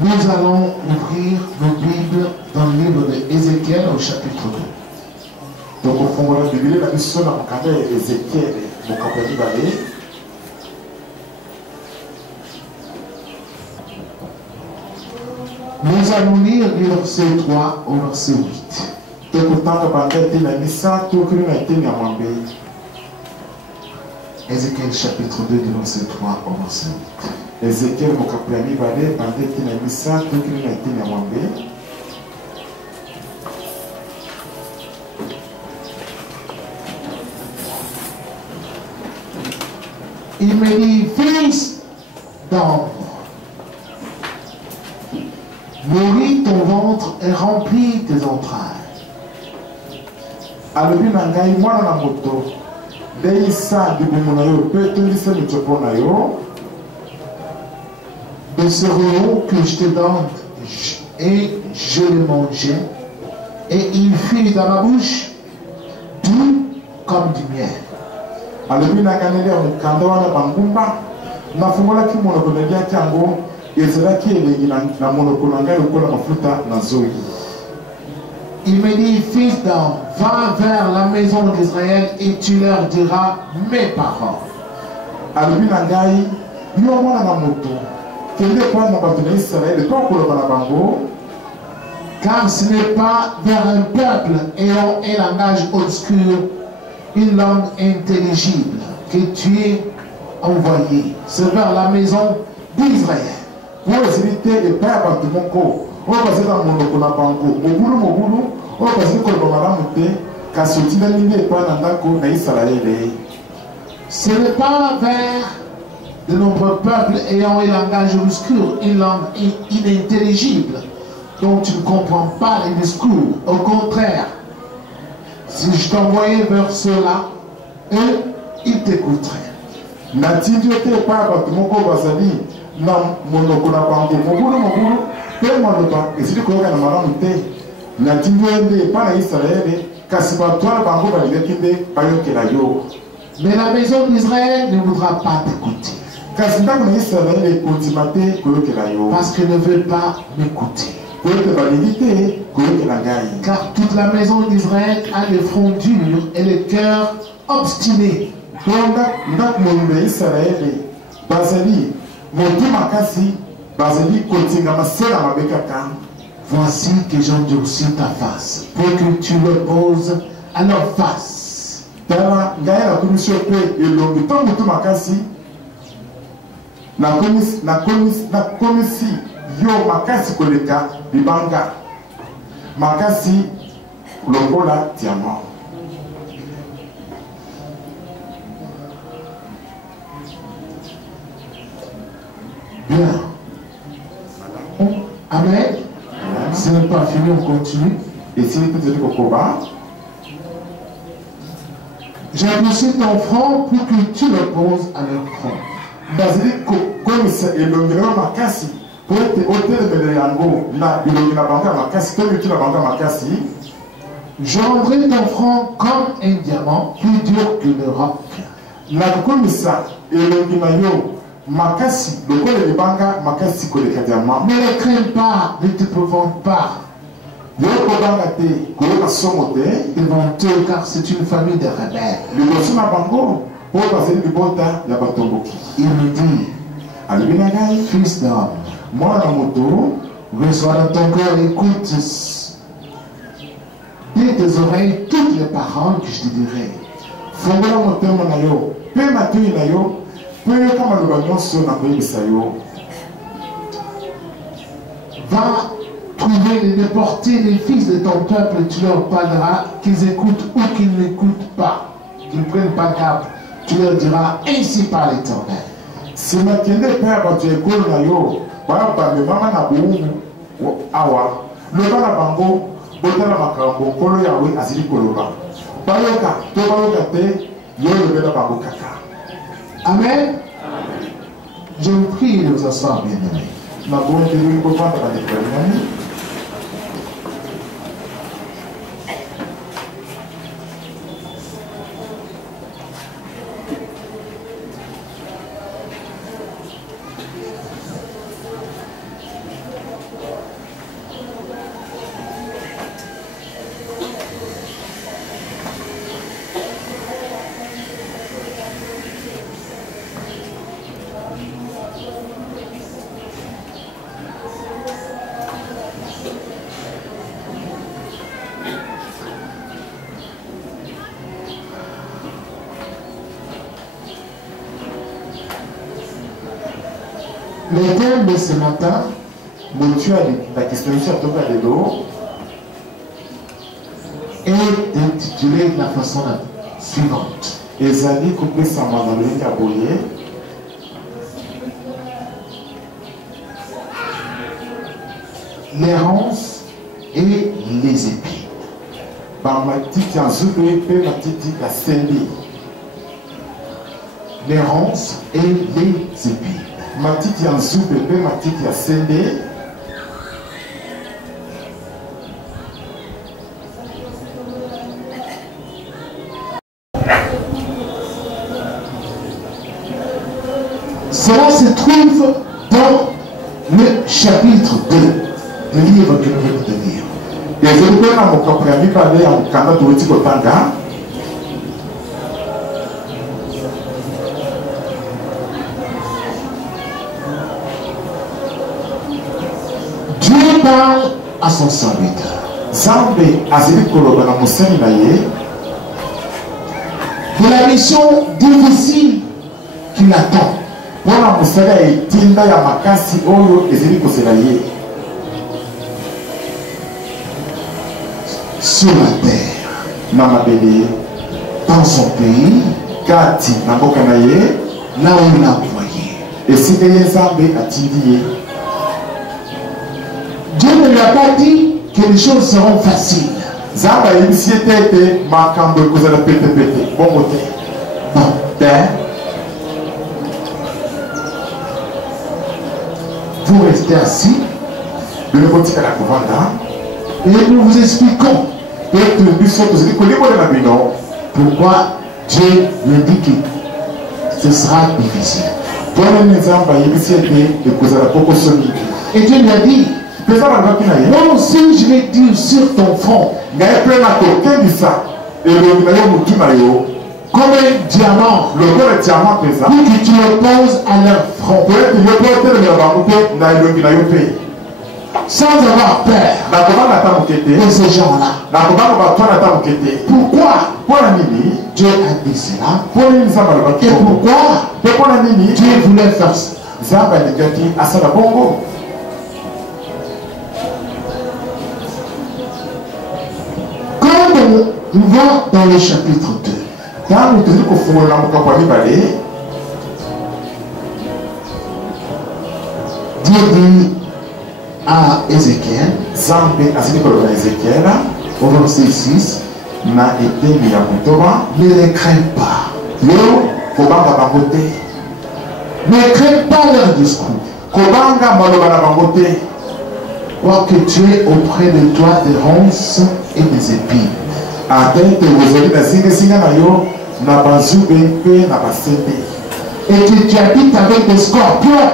Nous allons ouvrir nos Bibles dans le livre d'Ézéchiel au chapitre 2. Donc, au fond de la Bible, la mission de mon Ézéchiel, mon campagne balai. Nous allons lire du verset 3 au verset 8. Donc, autant que par la mission, tout que nous avons été en Ézéchiel chapitre 2 du verset 3 au verset 8. Ézéchiel, mon campagne balai, par la mission, tout que nous avons été en Il me dit, fils d'homme, nourris ton ventre et remplis tes entrailles. alobi na ngai mwana na moto ndeisa libumu na yo mpe tondisa mitsopo na yo de ce roux que je te donne, et je le mangeai, et il fut dans ma bouche doux comme du miel. alobi na ngai ndelia mokanda wana bangumba nafungolaki monoko naliaki yango ezalaki elengi na monoko na ngai lokola mafuta na zoi. Il me dit, fils d'homme, va vers la maison d'Israël et tu leur diras mes paroles. alobi na ngai yo mwana na moto kende epai na bato na Israele to koloba na bango, car ce n'est pas vers un peuple ayant un langage obscur, une langue intelligible que tu es envoyé. C'est vers la maison d'Israël. po ezali te epai ya bato moko oyo bazali na monoko na bango mobulu oyo bazali koloba malamu te kasi otindani nde epai na ndako na Isalaele. Ce n'est pas vers de nombreux peuples ayant un langage obscur, une langue inintelligible, dont tu ne comprends pas les discours. Au contraire, si je t'envoyais vers ceux-là, eux, ils t'écouteraient. natindi yo te epai ya bato moko bazali na monoko na bango mobulu mpe maloba ezali koyoka na malamu te. natindi yo nde epai na Isalaele kasi bato wana bango balingaki nde bayokela yo. Mais la maison d'Israël ne voudra pas t'écouter. kasi ndako na Isalaele ekondima te koyokela yo Parce qu'ils ne veulent pas m'écouter. po ete balingi te koyokela ngai. Car toute la maison d'Israël a les fronts durs et le cœur obstiné. po ndako mobimba ya Isalaele bazali motu makasi bazali kotingama se na mabe kaka. Voici que j'endurcis ta face, pour que tu le poses à leur face. tala ngai nakomisi yo mpe elongi to motu makasi nakomisi yo makasi koleka libanga makasi lokola diamant. Bien. Amen. Ce n'est pas fini, on continue. esili mpe tozali kokoba. J'ai poussé ton front pour que tu le poses à leur front. bazali kokomisa elongi na yo makasi po ete otelemela yango na bilongi na bango ya makasi to miki na bango ya makasi. Je rendrai ton front comme un diamant plus dur que le roc. nakokomisa elongi na yo makasi lokola libanga makasi koleka diamant. Ne les crains pas, ne te provoque pas yo kobanga te koyoka somo te devant eux, car c'est une famille de rebelles. liboso na bango po bazali libota ya batomboki. Il me dit, alobi na ngai fils d'homme, mwana na moto reçois dans ton cœur, écoute de tes oreilles toutes les paroles que je te dirai. fongola motema na yo mpe matoi na yo mpe yoka maloba nyonso nakoyebisa yo. Va trouver et déporter les fils de ton peuple, et tu leur parleras qu'ils écoutent ou qu'ils n'écoutent pas, qu'ils ne prennent pas garde. Tu leur diras, ainsi par l'Éternel. nsima kende mpe ya bato ya ekolo na yo baya bamemama na bowumu awa loba na bango botala makambo nkolo yawe azali koloba bayoka to bayoka te yo lobela bango kaka. Amen. Je vous prie de vous asseoir, bien-aimés. na boyeteli bovanda bandeko balingani. Le thème de ce matin la question de l'eau est intitulée de la façon suivante. Ezali coupé sa main dans le caboyer. Les ronces et les épines. Bamatiti en zoubé, pe matiti la sendi. Les ronces et les épines. Matiti en zoubé, pe matiti la sendi. Cela se trouve dans le chapitre 2 du livre que nous venons de lire. Dieu parle à son serviteur. De la mission difficile qui l'attend. Sur la terre, dans son pays, là où il a envoyé. Dieu ne lui a pas dit que les choses seront faciles. Non. Vous restez assis et nous vous expliquons pourquoi Dieu lui dit que ce sera difficile. Et Dieu lui a dit, moi aussi je vais dire sur ton front comme un diamant, pour que tu le poses à leur front sans avoir peur de ces gens-là. Pourquoi Dieu a dit cela? Et pourquoi Dieu voulait faire ça? Quand on va dans le chapitre 2, Dieu dit à Ézéchiel, au verset 6, ne les crains pas. Ne crains pas leur discours. Quoique tu es auprès de toi des ronces et des épines. Et que tu habites avec des scorpions.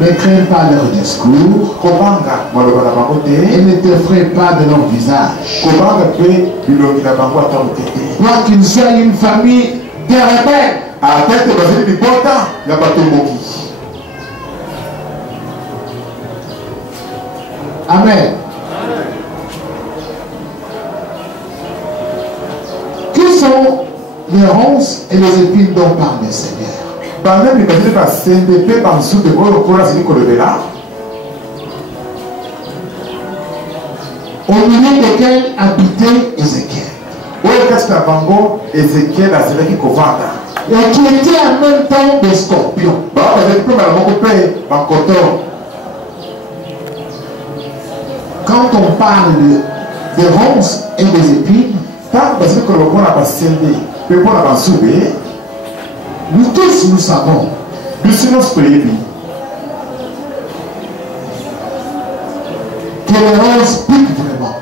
Ne crains pas leur discours et ne t'effraie pas de leur visage. Quoiqu'il soit une famille de rebelles. Amen. Qui sont les ronces et les épines dont parle le Seigneur? Au milieu desquels habitait Ézéchiel. Et qui était en même temps des scorpions. Quand on parle de ronces et des épines, nous tous nous savons que les ronces piquent vraiment.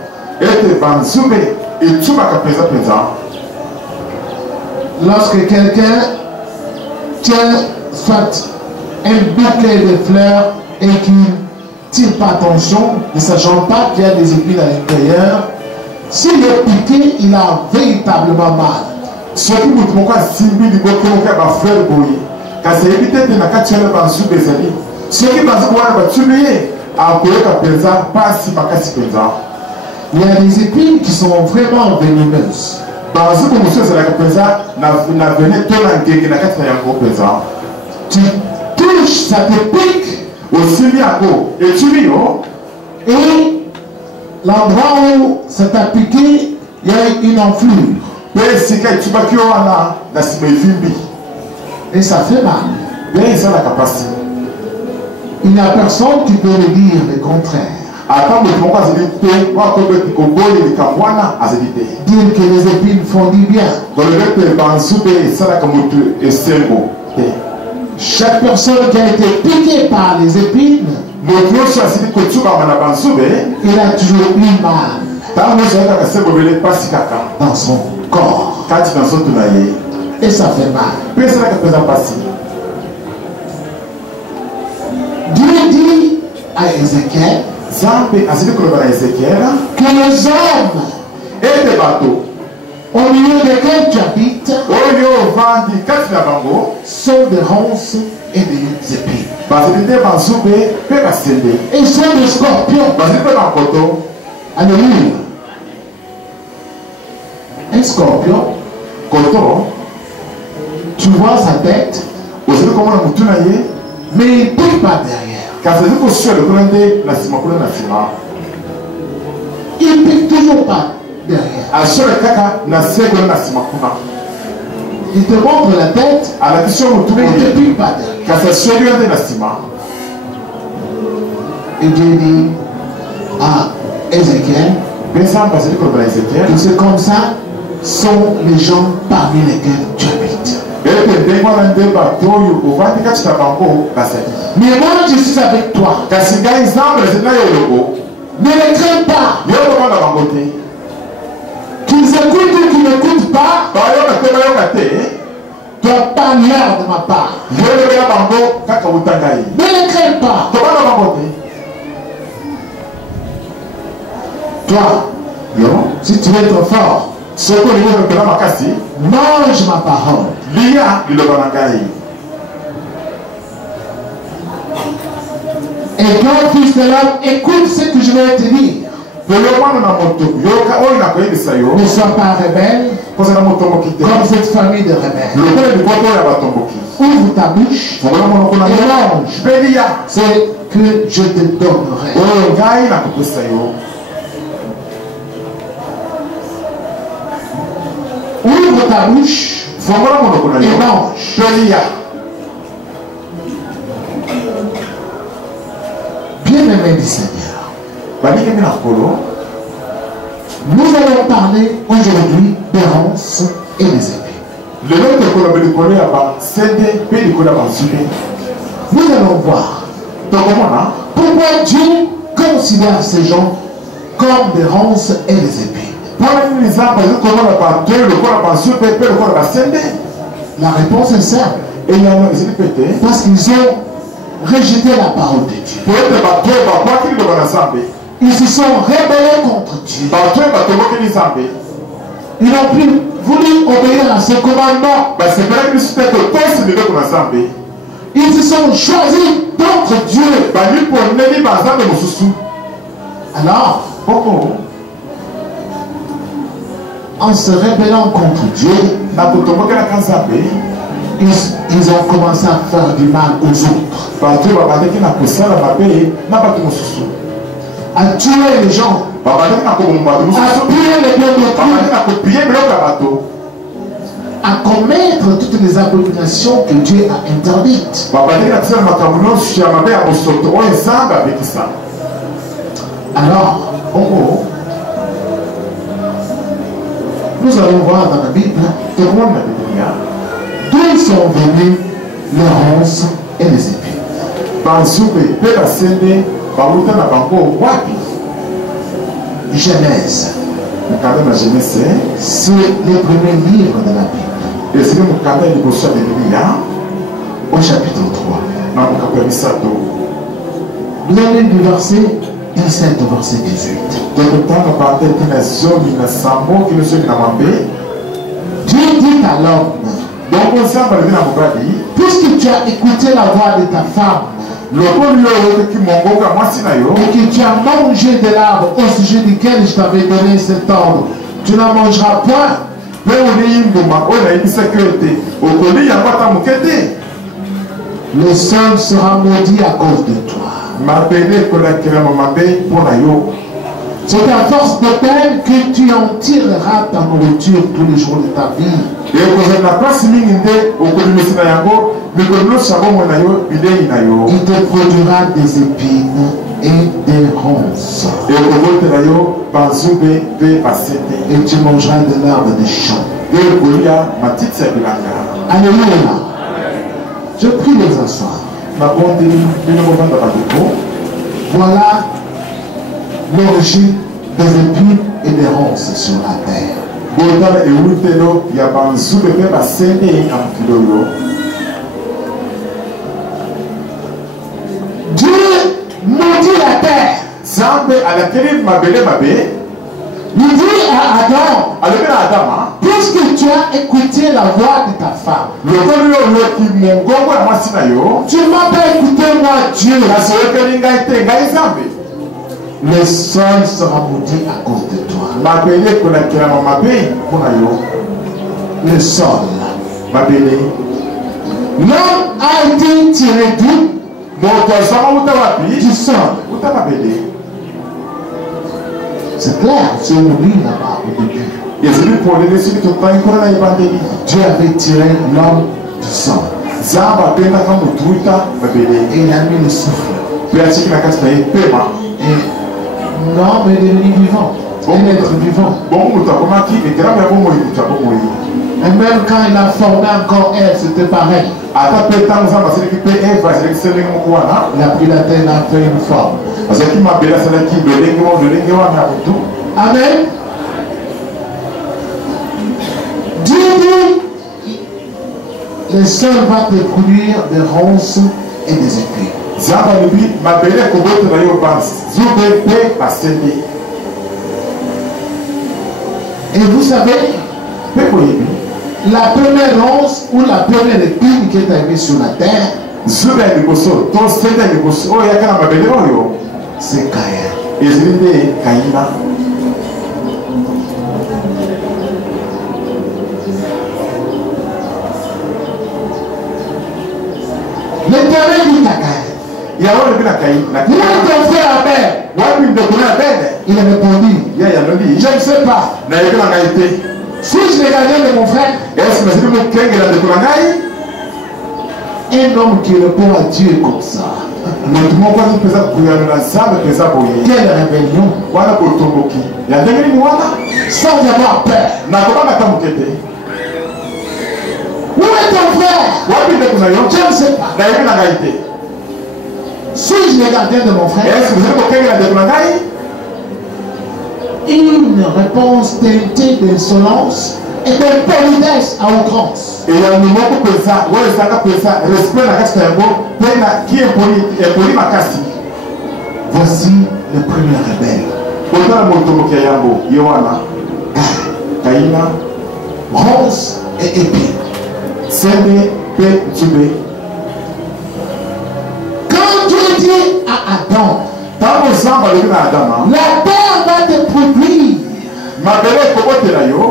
Lorsque quelqu'un tient soit un bouquet de fleurs et qui ne tire pas attention, ne sachant pas qu'il y a des épines à l'intérieur, s'il est piqué, il a véritablement mal. Ce qui vous dit il y a des épines qui sont vraiment venimeuses. Tu touches, ça te pique. Et l'endroit où ça t'a piqué, il y a une enflure. Et ça fait mal. Il n'y a personne qui peut le dire le contraire. Dire que les épines font du bien. Chaque personne qui a été piquée par les épines, il a toujours eu mal dans son corps. Et ça fait mal. Dieu dit à Ézéchiel que les hommes au milieu desquels tu habites sont des ronces et des épines. Et sont des scorpions. Alléluia. Un scorpion, tu vois sa tête, mais il ne pique pas derrière. Il ne pique toujours pas derrière. Il te montre la tête, mais il ne te pique pas derrière. Et Dieu dit à Ézéchiel que c'est comme ça sont les gens parmi lesquels tu habites. Mais moi je suis avec toi. Ne les crains pas. Qu'ils écoutent ou qu'ils n'écoutent pas, tu n'as pas l'air de ma part. Ne les crains pas. Toi, si tu veux être fort, mange ma parole. Et toi, fils de l'homme, écoute ce que je vais te dire. Ne sois pas rebelle comme cette famille de rebelles. Ouvre ta bouche et mange. C'est que je te donnerai. Ouvre ta bouche et mange. Bien-aimé du Seigneur, nous allons parler aujourd'hui des ronces et des épines. Nous allons voir pourquoi Dieu considère ces gens comme des ronces et des épines. La réponse est simple. Parce qu'ils ont rejeté la parole de Dieu. Ils se sont rebellés contre Dieu. Ils n'ont plus voulu obéir à ses commandements. Ils se sont choisis contre Dieu. Alors, en se rébellant contre Dieu, ils ont commencé à faire du mal aux autres. À tuer les gens. À piller les biens d'autrui. À commettre toutes les abominations que Dieu a interdites. Alors, nous allons voir dans la Bible d'où sont venus les ronces et les épines. Genèse. C'est le premier livre de la Bible. Au chapitre 3. Vous avez du verset 17 au verset 18. Dieu dit à l'homme, puisque tu as écouté la voix de ta femme, et que tu as mangé de l'arbre au sujet duquel je t'avais donné cet ordre, tu n'en mangeras point, Le sol sera maudit à cause de toi. C'est à force de peine que tu en tireras ta nourriture tous les jours de ta vie. Il te produira des épines et des ronces. Et tu mangeras de l'herbe des champs. Alléluia. Je prie les asseoir. Voilà l'origine des épines et des ronces sur la terre. Dieu maudit la terre. Il dit à Adam, puisque tu as écouté la voix de ta femme, tu ne m'as pas écouté moi Dieu. Le sol sera maudit à cause de toi. Le sol. L'homme a été tiré d'où? Du sol. C'est clair, si on lit là-bas au début. Dieu avait tiré l'homme du sol. Et il a mis le souffle. Et l'homme est devenu vivant. Un être vivant. Et même quand il a formé encore Ève, c'était pareil. Il a pris la terre, il a fait une forme. Amen. Dieu dit, le sol va te produire des ronces et des épines. Et vous savez, la première ronce ou la première épine qui est arrivée sur la terre, c'est Caïn. L'Éternel dit à Caïn, où est ton frère Abel? Il a répondu, je ne sais pas. Si je regardais de mon frère, un homme qui répond à Dieu comme ça, quelle rébellion, sans avoir peur. Où est ton frère? Je ne sais pas. Si je regardais de mon frère, une réponse teintée d'insolence et d'impolitesse à outrance. Voici le premier rebelle. Ronce et épine. Quand Dieu dit à Adam, la terre va te produire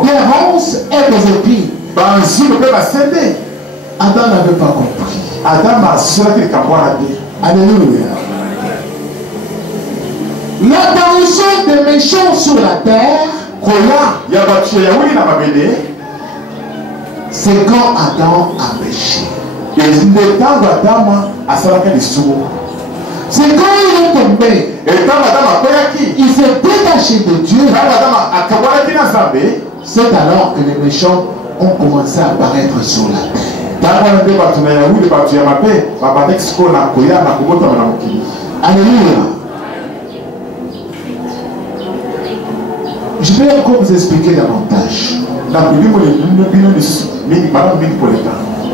des ronces et des épines. Adam n'avait pas compris. Alléluia. L'apparition des méchants sur la terre, c'est quand Adam a péché. C'est quand il est tombé, il s'est détaché de Dieu. C'est alors que les méchants ont commencé à apparaître sur la terre. Alléluia. Je vais encore vous expliquer davantage.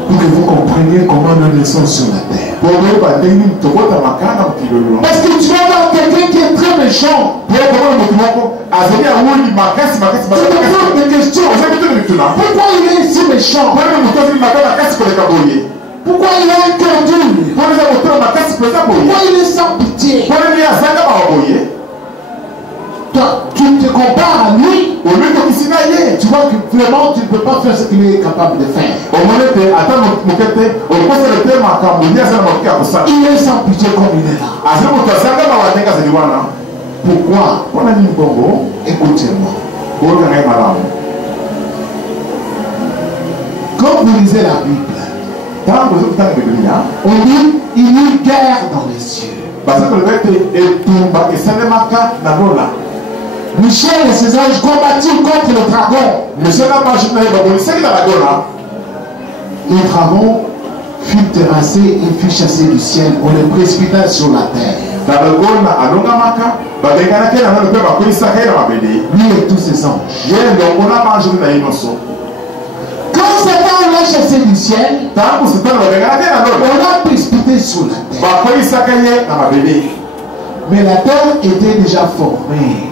Pour que vous compreniez comment nous naissons sur la terre. Parce que tu vas voir quelqu'un qui est très méchant. Tu te poses des questions. Pourquoi il est si méchant? Pourquoi il a un cœur dur? Pourquoi il est sans pitié? toi, tu te compares à lui. Tu vois que vraiment tu ne peux pas faire ce qu'il est capable de faire. Il est sans pitié comme il est là. Pourquoi? Écoutez-moi. Quand vous lisez la Bible, on dit il y a une guerre dans les cieux. Michel et ses anges combattirent contre le dragon. Le dragon fut terrassé et fut chassé du ciel. On le précipita sur la terre. Lui et tous ses anges. Quand Satan l'a chassé du ciel, on l'a précipité sur la terre. Mais la terre était déjà formée.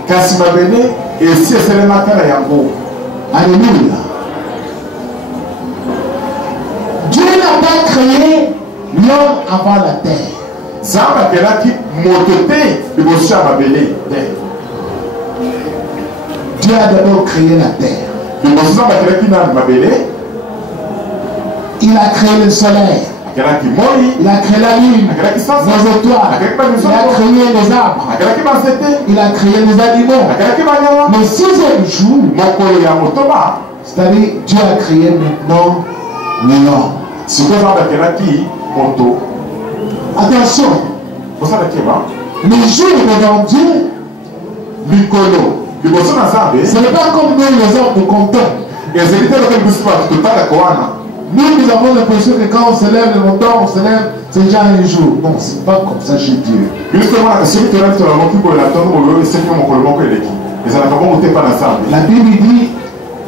Alléluia. Dieu n'a pas créé l'homme avant la terre. Dieu a d'abord créé la terre. Il a créé le soleil. Il a créé la lune, les étoiles, il a créé les arbres, il a créé les animaux. Le sixième jour, c'est-à-dire Dieu a créé maintenant l'homme. Attention, le jour devant Dieu, ce n'est pas comme nous les hommes nous comptons. Nous avons l'impression que quand on se lève le matin, on se lève, c'est déjà un jour. Non, c'est pas comme ça chez Dieu. La Bible dit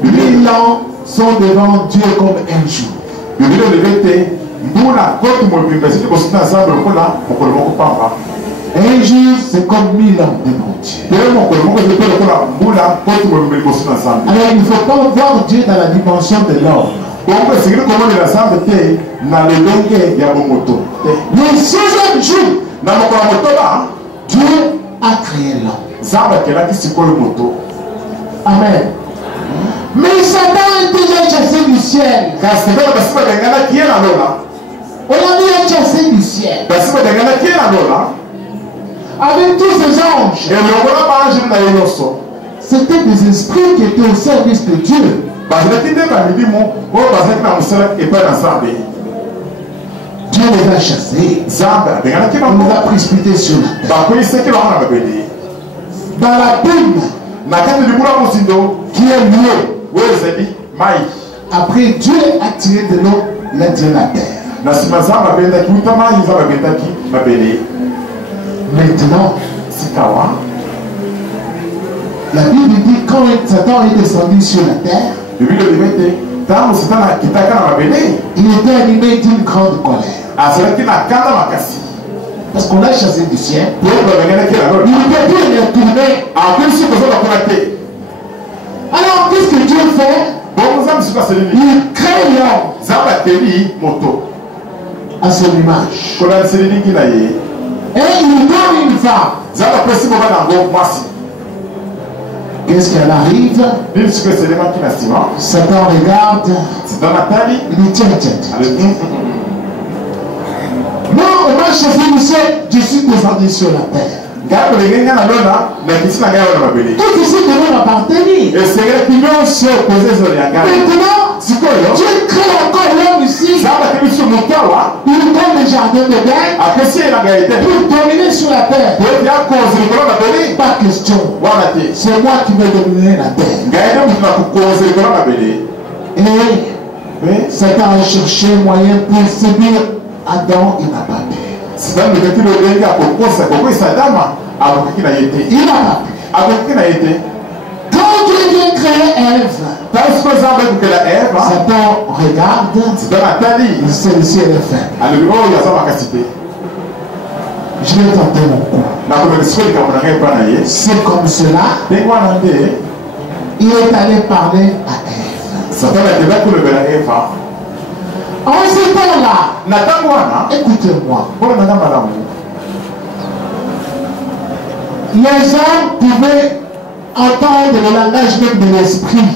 1000 ans sont devant Dieu comme un jour. Un jour, c'est comme 1000 ans devant Dieu. Alors, il ne faut pas voir Dieu dans la dimension de l'homme. Le sixième jour, Dieu a créé l'homme. Amen. Mais Satan est déjà chassé du ciel. On l'a déjà chassé du ciel. Avec tous ces anges. C'était des esprits qui étaient au service de Dieu. Dieu les a chassés. On les a précipités sur la terre. Dans la Bible, qui est l'eau, après Dieu a tiré de l'eau, il a tiré la terre. Maintenant, la Bible dit quand Satan est descendu sur la terre, il était animé d'une grande colère. Parce qu'on l'a chassé du ciel. Il ne peut plus y retourner. Alors qu'est-ce que Dieu fait? Il crée l'homme à son image. Et il donne une femme. Qu'est-ce qu'elle arrive? Satan regarde. Il dit tiens. Non, on m'a chassé du ciel, je suis descendu sur la terre. Tout ici devait m'appartenir. Maintenant, Dieu crée encore l'homme ici. Il donne le jardin de Éden pour dominer sur la terre. Pas question. C'est moi qui vais dominer la terre. Et Satan a cherché un moyen pour séduire Adam, il n'a pas pu. Il n'a pas pu. Quand Dieu vient créer Ève, Satan regarde, il sait le ciel est faible. Je vais tenter mon coup. C'est comme cela. Il est allé parler à Ève. En ce temps-là, écoutez-moi. Les hommes pouvaient entendre le langage même de l'esprit.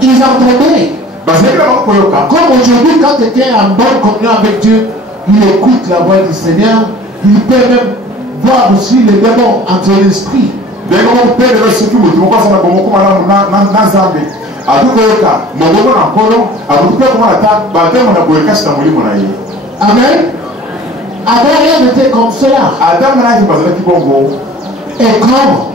Ils entendaient. Comme aujourd'hui, quand quelqu'un est en bonne communion avec Dieu, il écoute la voix du Seigneur, il peut même voir aussi les démons entre l'esprit. Amen. Avant, rien n'était comme cela. Et quand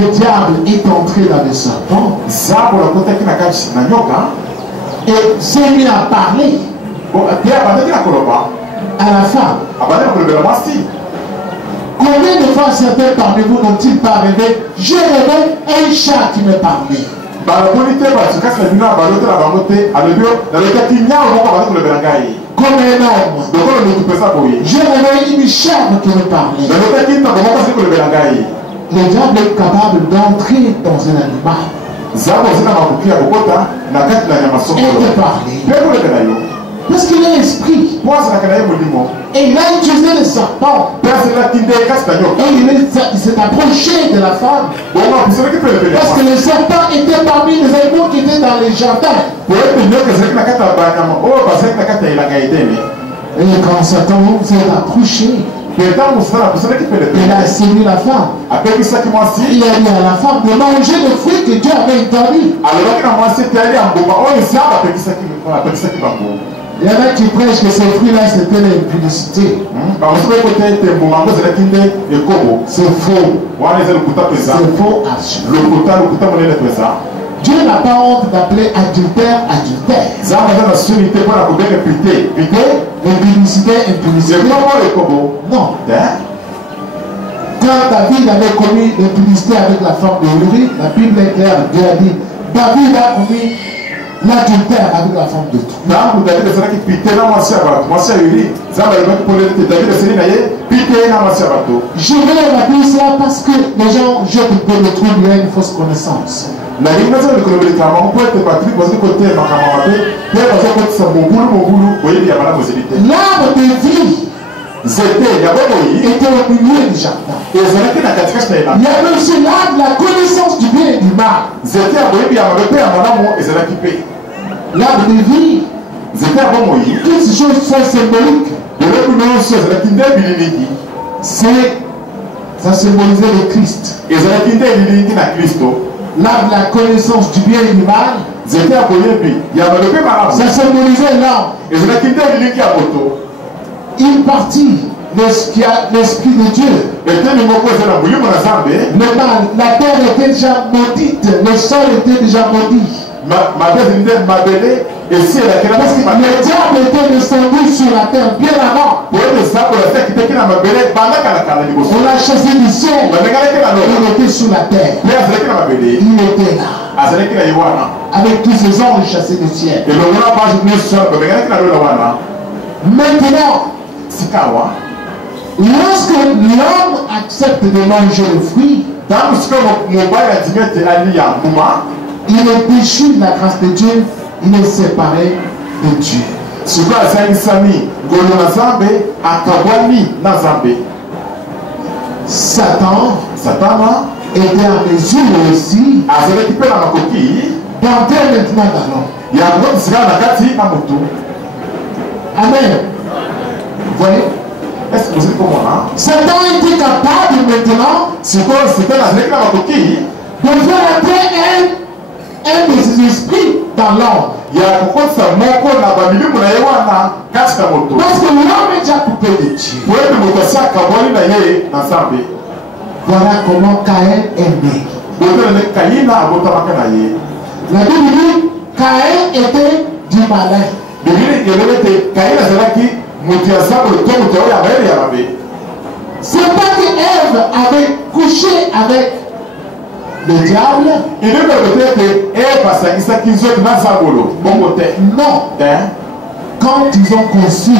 le diable est entré dans le serpent et s'est mis à parler à la femme. Combien de fois certains parmi vous n'ont-ils pas rêvé? J'ai rêvé un chat qui me parlait. Comme un homme. J'ai rêvé une chèvre qui me parlait. Le diable est capable d'entrer dans un animal et de parler. Parce qu'il est esprit. Et il a utilisé le serpent. Et il s'est approché de la femme. Parce que le serpent était parmi les animaux qui étaient dans les jardins. Et quand Satan s'est approché, il a séduit la femme. Il a dit à la femme de manger le fruit que Dieu avait interdit. Il y en a qui prêchent que ces fruits-là c'était l'impudicité. C'est faux. C'est faux. Dieu n'a pas honte d'appeler adultère adultère. Impudicité, impudicité. Non. Quand David avait commis l'impudicité avec la femme de Uri, la Bible est claire. Dieu a dit David a commis l'adultère avec la femme de Dieu. Je vais rappeler cela parce que les gens jettent un peu le trou, il y a une fausse connaissance. L'arbre de vie était au milieu du jardin. Il y avait aussi l'arbre de la connaissance du bien et du mal. L'arbre de vie, toutes ces choses sont symboliques. Ça symbolisait le Christ. L'arbre de la connaissance du bien et du mal, ça symbolisait l'homme. Une partie, l'esprit de Dieu. Le mal, la terre était déjà maudite, le sol était déjà maudit. Parce que le diable était descendu sur la terre bien avant. On l'a chassé du ciel. Il était sous la terre. Il était là. Avec tous ces anges chassés du ciel. Maintenant, lorsque l'homme accepte de manger le fruit, il est déchu de la grâce de Dieu, il est séparé de Dieu. Satan était en mesure aussi d'entrer maintenant dans l'homme. Amen. Vous voyez? Satan était capable maintenant de faire entrer un de ses esprits dans l'homme. Parce que l'homme est déjà coupé de Dieu. Voilà comment Caïn est né. La Bible dit Caïn était du malin. C'est pas que Ève avait couché avec le diable. Non. Quand ils ont conçu,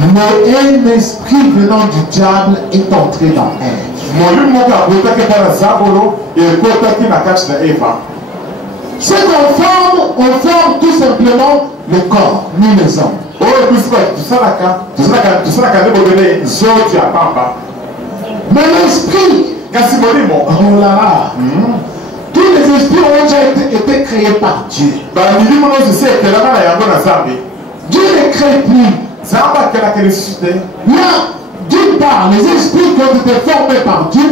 un esprit venant du diable est entré dans Ève. Ce qu'on forme tout simplement le corps, nous les hommes. Mais l'esprit, oh là là, tous les esprits ont déjà été créés par Dieu. Dieu ne crée plus. Il y a d'une part les esprits qui ont été formés par Dieu,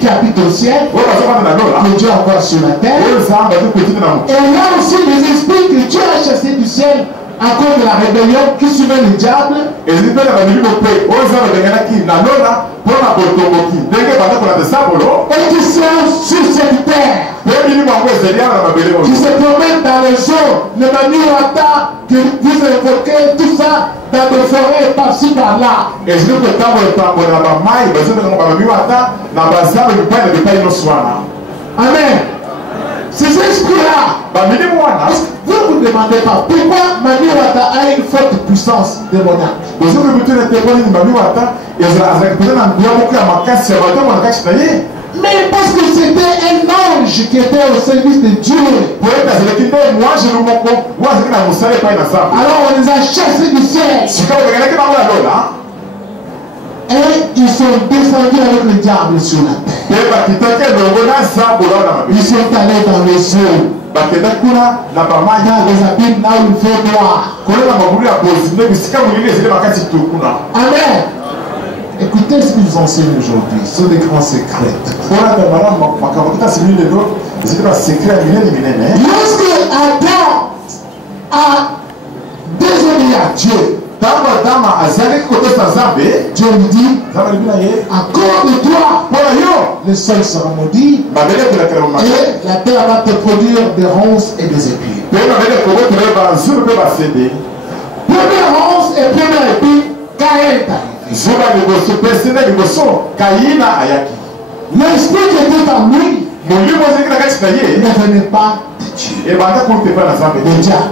qui habitent au ciel, que Dieu envoie sur la terre. Et il y a aussi les esprits que Dieu a chassés du ciel à cause de la rébellion qui suivait le diable. Et qui sont sur cette terre, qui se promènent dans les eaux, le Maniwata, que vous évoquez, tout ça, dans des forêts par-ci par-là. Amen. Ces esprits-là, vous vous demandez pas pourquoi Maniwata a une forte puissance démoniaque. Mais parce que c'était un ange qui était au service de Dieu. Alors on les a chassés du ciel. Et ils sont descendus avec le diable sur la terre. Ils sont allés dans les eaux. Dans les abîmes là où il fait noir. Amen. Écoutez ce qu'ils enseignent aujourd'hui. Ce sont des grands secrets. Lorsque Adam a désobéi à Dieu, Dieu lui dit, à cause de toi, le sol sera maudit et la terre va te produire des ronces et des épis. Première ronce et première épi, Caïn l'esprit qui était en lui ne venait pas de Dieu, le diable.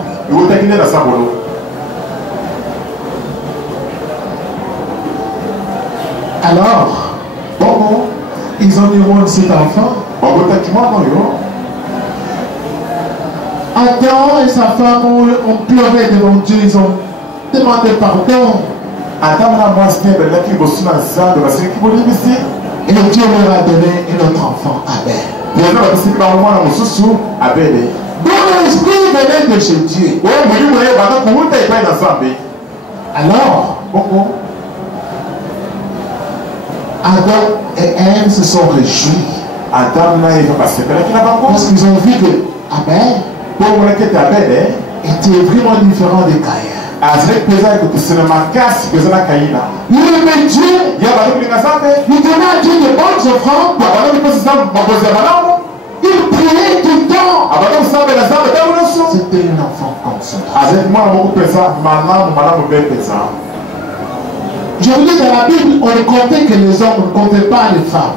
Alors, ils en iront cet enfant. Adam et sa femme ont pleuré devant Dieu, ils ont demandé pardon. Et Dieu leur a donné un autre enfant, Abel. Donc l'esprit venait de chez Dieu. Alors, Adam et Ève se sont réjouis. Parce qu'ils ont vu que Abel était vraiment différent de Caïn. Il aimait Dieu. Il donnait à Dieu de bonnes offrandes. Il priait tout le temps. C'était un enfant comme ça. Je vous dis, dans la Bible, on ne comptait que les hommes, on ne comptait pas les femmes.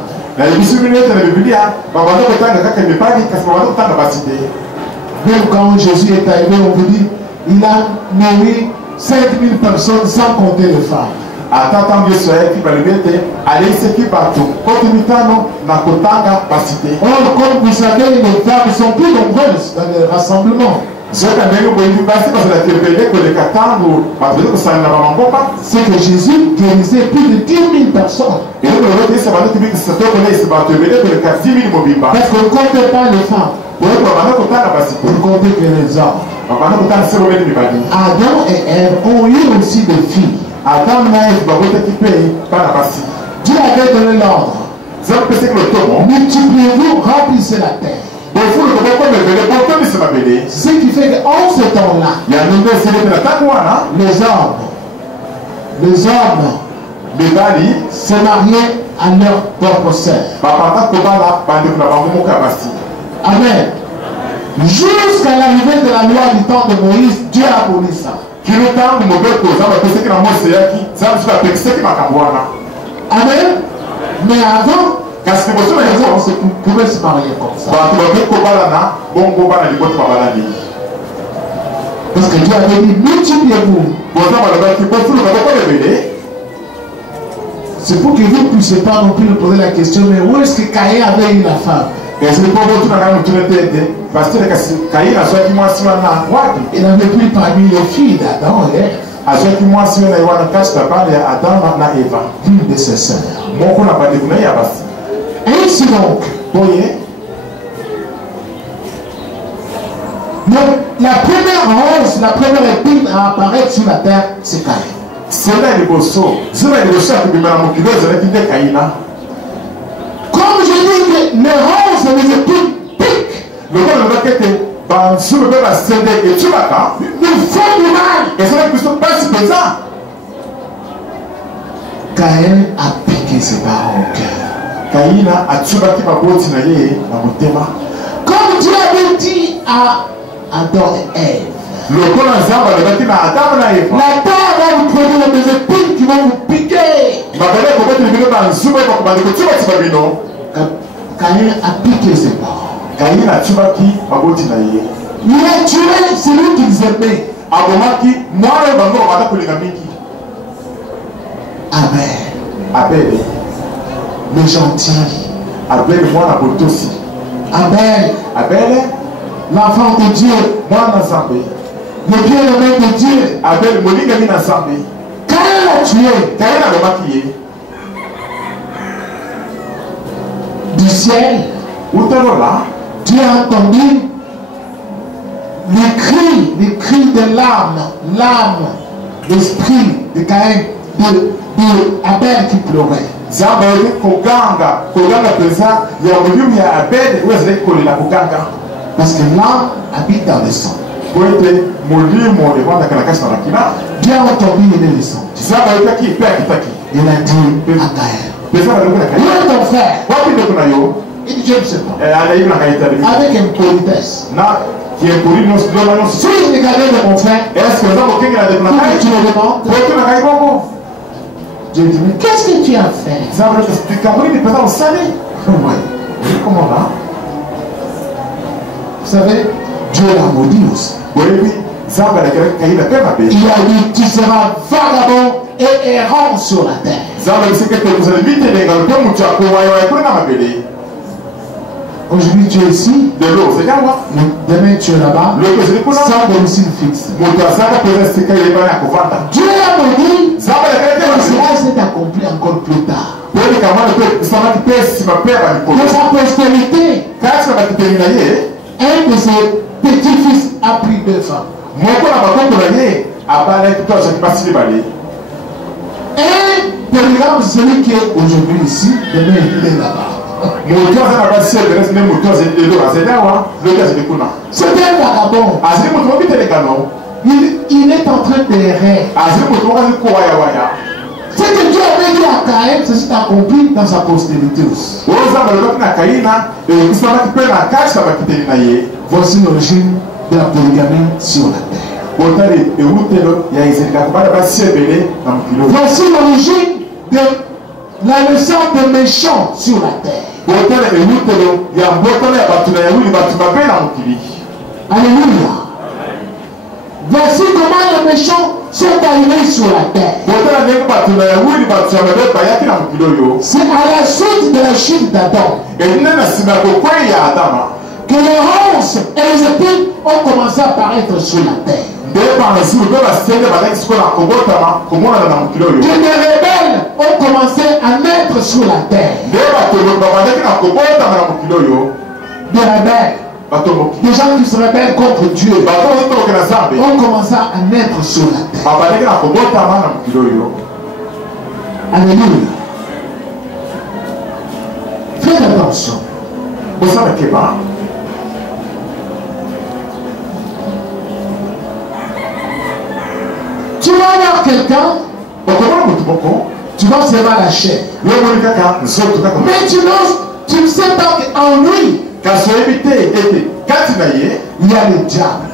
Même quand Jésus est arrivé, on vous dit, il a nourri 5000 personnes sans compter les femmes. Or, comme vous savez, les femmes sont plus nombreuses dans les rassemblements. C'est que Jésus guérissait plus de 10 000 personnes. Parce qu'on ne comptait pas les femmes. On ne comptait que les hommes. Adam et Ève ont eu aussi des filles. Dieu avait donné l'ordre. Multipliez-vous, remplissez la terre. Ce qui fait qu'en ce temps-là, les hommes se mariaient à leur propre sœur. Amen. Jusqu'à l'arrivée de la loi du temps de Moïse, Dieu a aboli ça. Amen. Mais avant, on pouvait se marier comme ça. Parce que Dieu avait dit, multipliez-vous. C'est pour que vous ne puissiez pas non plus me poser la question, mais où est-ce que Caïn avait eu la femme? Il n'avait plus parmi les filles d'Adam et Ève. Une de ses sœurs. Ainsi donc, la première rose, la première épine à apparaître sur la terre, c'est Caïn. Comme je dis, les roses et les épines piquent. Nous font du mal. Caïn a piqué ses parents au cœur. Comme Dieu avait dit à Adam et Ève, la terre va vous produire des épines qui vont vous piquer. Caïn a piqué ses parents. Il a tué celui qu'ils aimaient. Abel, le gentil. Abel, l'enfant de Dieu. Le bien-aimé de Dieu. Caïn l'a tué. Du ciel, Dieu a entendu les cris de l'âme, l'esprit de Caïn, de Abel qui pleurait. Parce que l'âme habite dans le sang. Dieu a entendu le sang. Il a dit à Caïn, où est ton frère? Il dit, je ne sais pas. Avec une politesse. Si je regardais de mon frère, tu me demandes, je lui dis, mais qu'est-ce que tu as fait? Vous savez, Dieu l'a maudit aussi. Il a dit, tu seras vagabond et errant sur la terre. Aujourd'hui tu es ici, demain tu es là-bas, sans domicile fixe. Dieu a maudit, cela s'est accompli encore plus tard. De sa postérité, un de ses petits-fils a pris 2 femmes. Un polygame, celui qui est aujourd'hui ici, demain il est là-bas. C'est un vagabond. Il est en train d'errer. Ce que Dieu avait dit à Caïn, c'est ce qui accompli dans sa postérité aussi. Voici l'origine de la polygamie sur la terre. Voici l'origine de la naissance des méchants sur la terre. Alléluia. Voici comment les méchants sont arrivés sur la terre. C'est à la suite de la chute d'Adam que les ronces et les épines ont commencé à apparaître sur la terre. Que des rebelles ont commencé à naître sur la terre. Des rebelles, des gens qui se rebellent contre Dieu, ont commencé à naître sur la terre. Alléluia. Faites attention. Tu vas voir quelqu'un, tu vas seulement la chair. Mais tu ne sais pas qu'en lui, il y a le diable.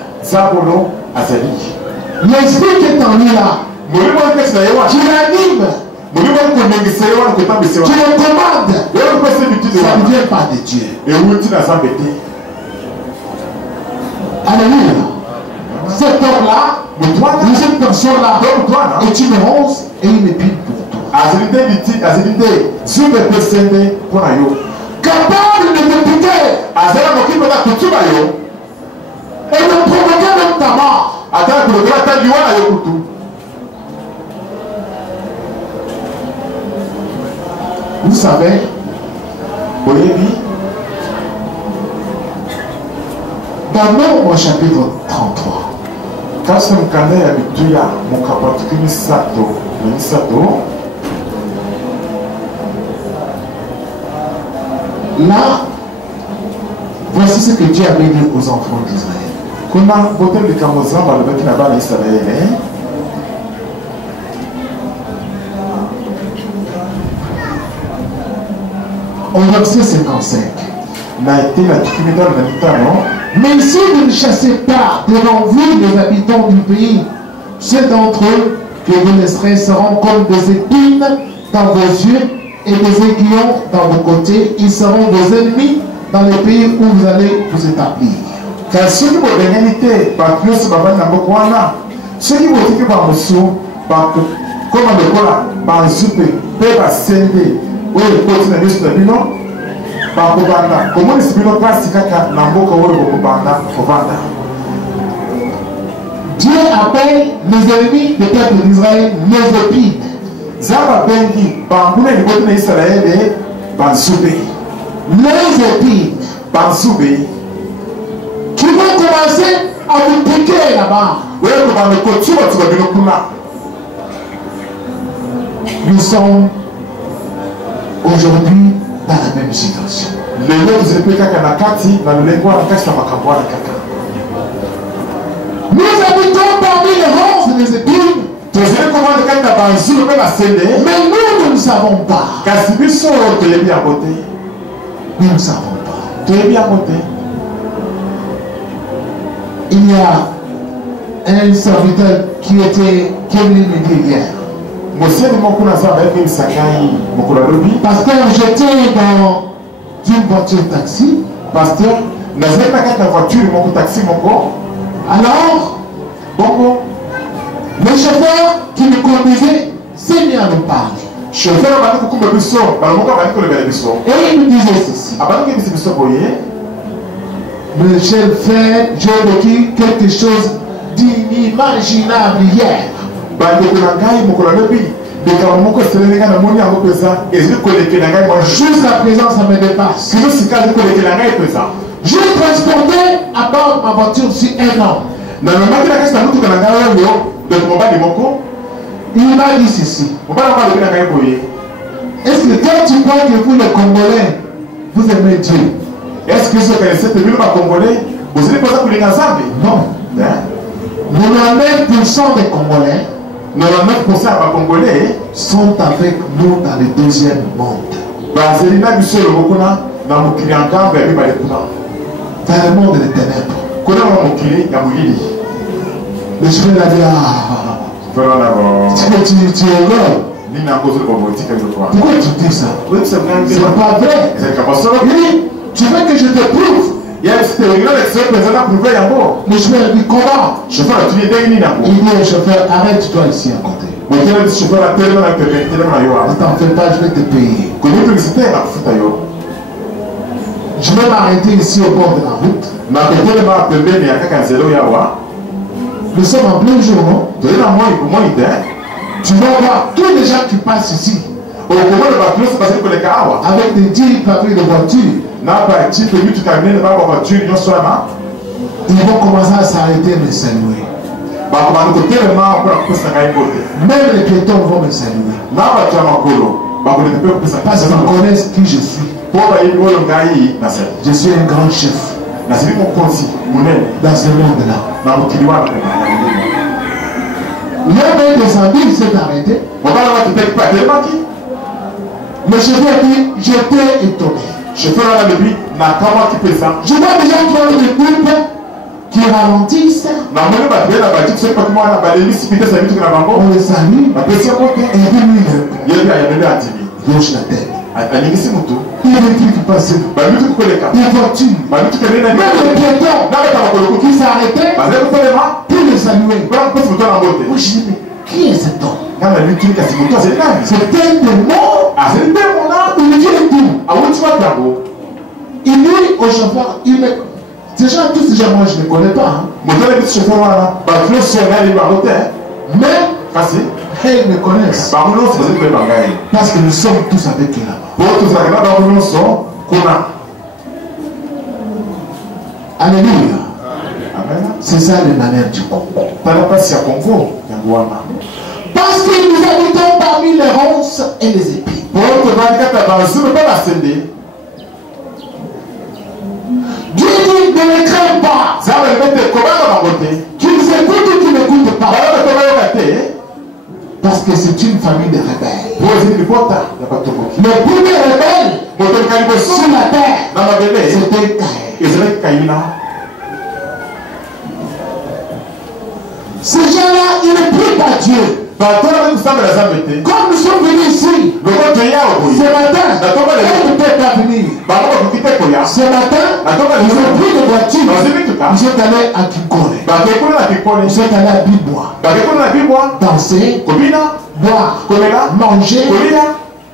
L'esprit qui est en lui là, tu l'animes, tu le commandes, ça ne vient pas de Dieu. Alléluia. Cet homme-là, cette personne-là, est une rose et une épine pour toi. capable de te piquer et de provoquer même ta mort. Vous savez, dans Nombre chapitre 33, là, voici ce que Dieu avait dit aux enfants d'Israël. Au verset 55. Mais si vous ne chassez pas devant vous les habitants du pays, ceux d'entre eux que vous laisserez seront comme des épines dans vos yeux et des aiguillons dans vos côtés. Ils seront vos ennemis dans les pays où vous allez vous établir. Car ceux qui vont l'égalité, par plus de Babana, ceux qui vont dire par Moussou, par comme on le voit, par Zoupé, par Sende, où ils continuent sur le bilan, par Kobanda. Comment les bilan passent Kaka, Namboka ou le Kobanda. Dieu appelle les ennemis du peuple d'Israël les épines. Zaba Bengi, Bambouna et Botina Israël et Bansoubé. Les épines. Bansoubé. Qui vont commencer à vous piquer là-bas. Nous sommes aujourd'hui dans la même situation. Nous habitons parmi les ronces des épines. Mais nous ne savons pas. Nous ne savons pas. Il y a un serviteur qui est venu me dire hier. Pasteur, j'étais dans une voiture taxi. Pasteur, alors, le chauffeur qui me conduisait s'est mis à nous parler. Et il me disait ceci. Le chef fait, j'ai vécu quelque chose d'inimaginable hier. Jusqu'à présent, ça me dépasse. J'ai transporté à bord ma voiture sur un homme. Il m'a dit ceci. Est-ce que quand tu crois que vous, les Congolais, vous aimez Dieu? Est-ce que ce que c'est le Congolais? Vous n'avez pas appelé Gazambi? Non. 99% des Congolais 99% des Congolais sont avec nous dans le deuxième monde. Dans le monde des ténèbres. Le chemin l'a dit, tu es heureux. Pourquoi tu dis ça? C'est pas vrai. Tu veux que je te prouve? Le chauffeur dit comment? Il dit au chauffeur, arrête-toi ici à côté. Ne t'en fais pas, je vais te payer. Je vais m'arrêter ici au bord de la route. Nous sommes en plein jour, non? Tu vas voir tous les gens qui passent ici avec des 10 papiers de voiture. Ils vont commencer à s'arrêter et me saluer. Même les piétons vont me saluer. Parce qu'ils connaissent qui je suis. Je suis un grand chef dans ce monde-là. L'homme est descendu, il s'est arrêté. Le chauffeur dit, j'étais étonné. Je vois des gens qui ont des groupes qui ralentissent. On les salue. Et puis il gauche la tête. Il y a des trucs qui passent. Des voitures. Même les piétons qui s'arrêtaient pour les saluer. Moi je dis, mais qui est cet homme? C'est un démon. Il vient d'où? Il dit au chauffeur, ces gens, tous ces gens, moi je ne les connais pas. Hein. Mais ils me connaissent. Parce que nous sommes tous avec eux là-bas. Alléluia. C'est ça les manières du Congo. Parce que nous habitons parmi les ronces et les épines. Dieu dit ne les crains pas. Qu'ils écoutent ou qu'ils n'écoutent pas. Parce que c'est une famille de rebelles. Le premier rebelle sur la terre, c'était Caïn. Ces gens-là, ils ne prient pas Dieu. Comme nous sommes venus ici, ce matin, ils ne peuvent pas venir. Ce matin, ils ont pris de voiture. Ils sont allés à Kikore. Ils sont allés à Bibois. Danser, boire, manger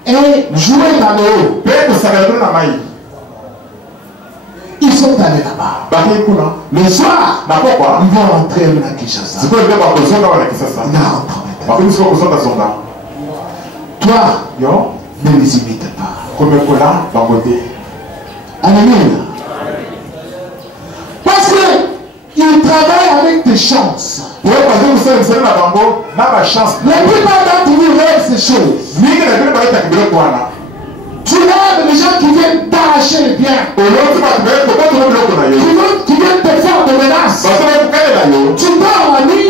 et jouer dans le haut. Ils sont allés là-bas. Le soir, ils vont rentrer à Kinshasa. Toi, ne les imite pas. Alléluia. Parce qu'ils travaillent avec des chances. La plupart d'entre vous rêvent ces choses. Tu rêves les gens qui viennent t'arracher les biens. Qui viennent te faire des menaces. Tu dors la nuit.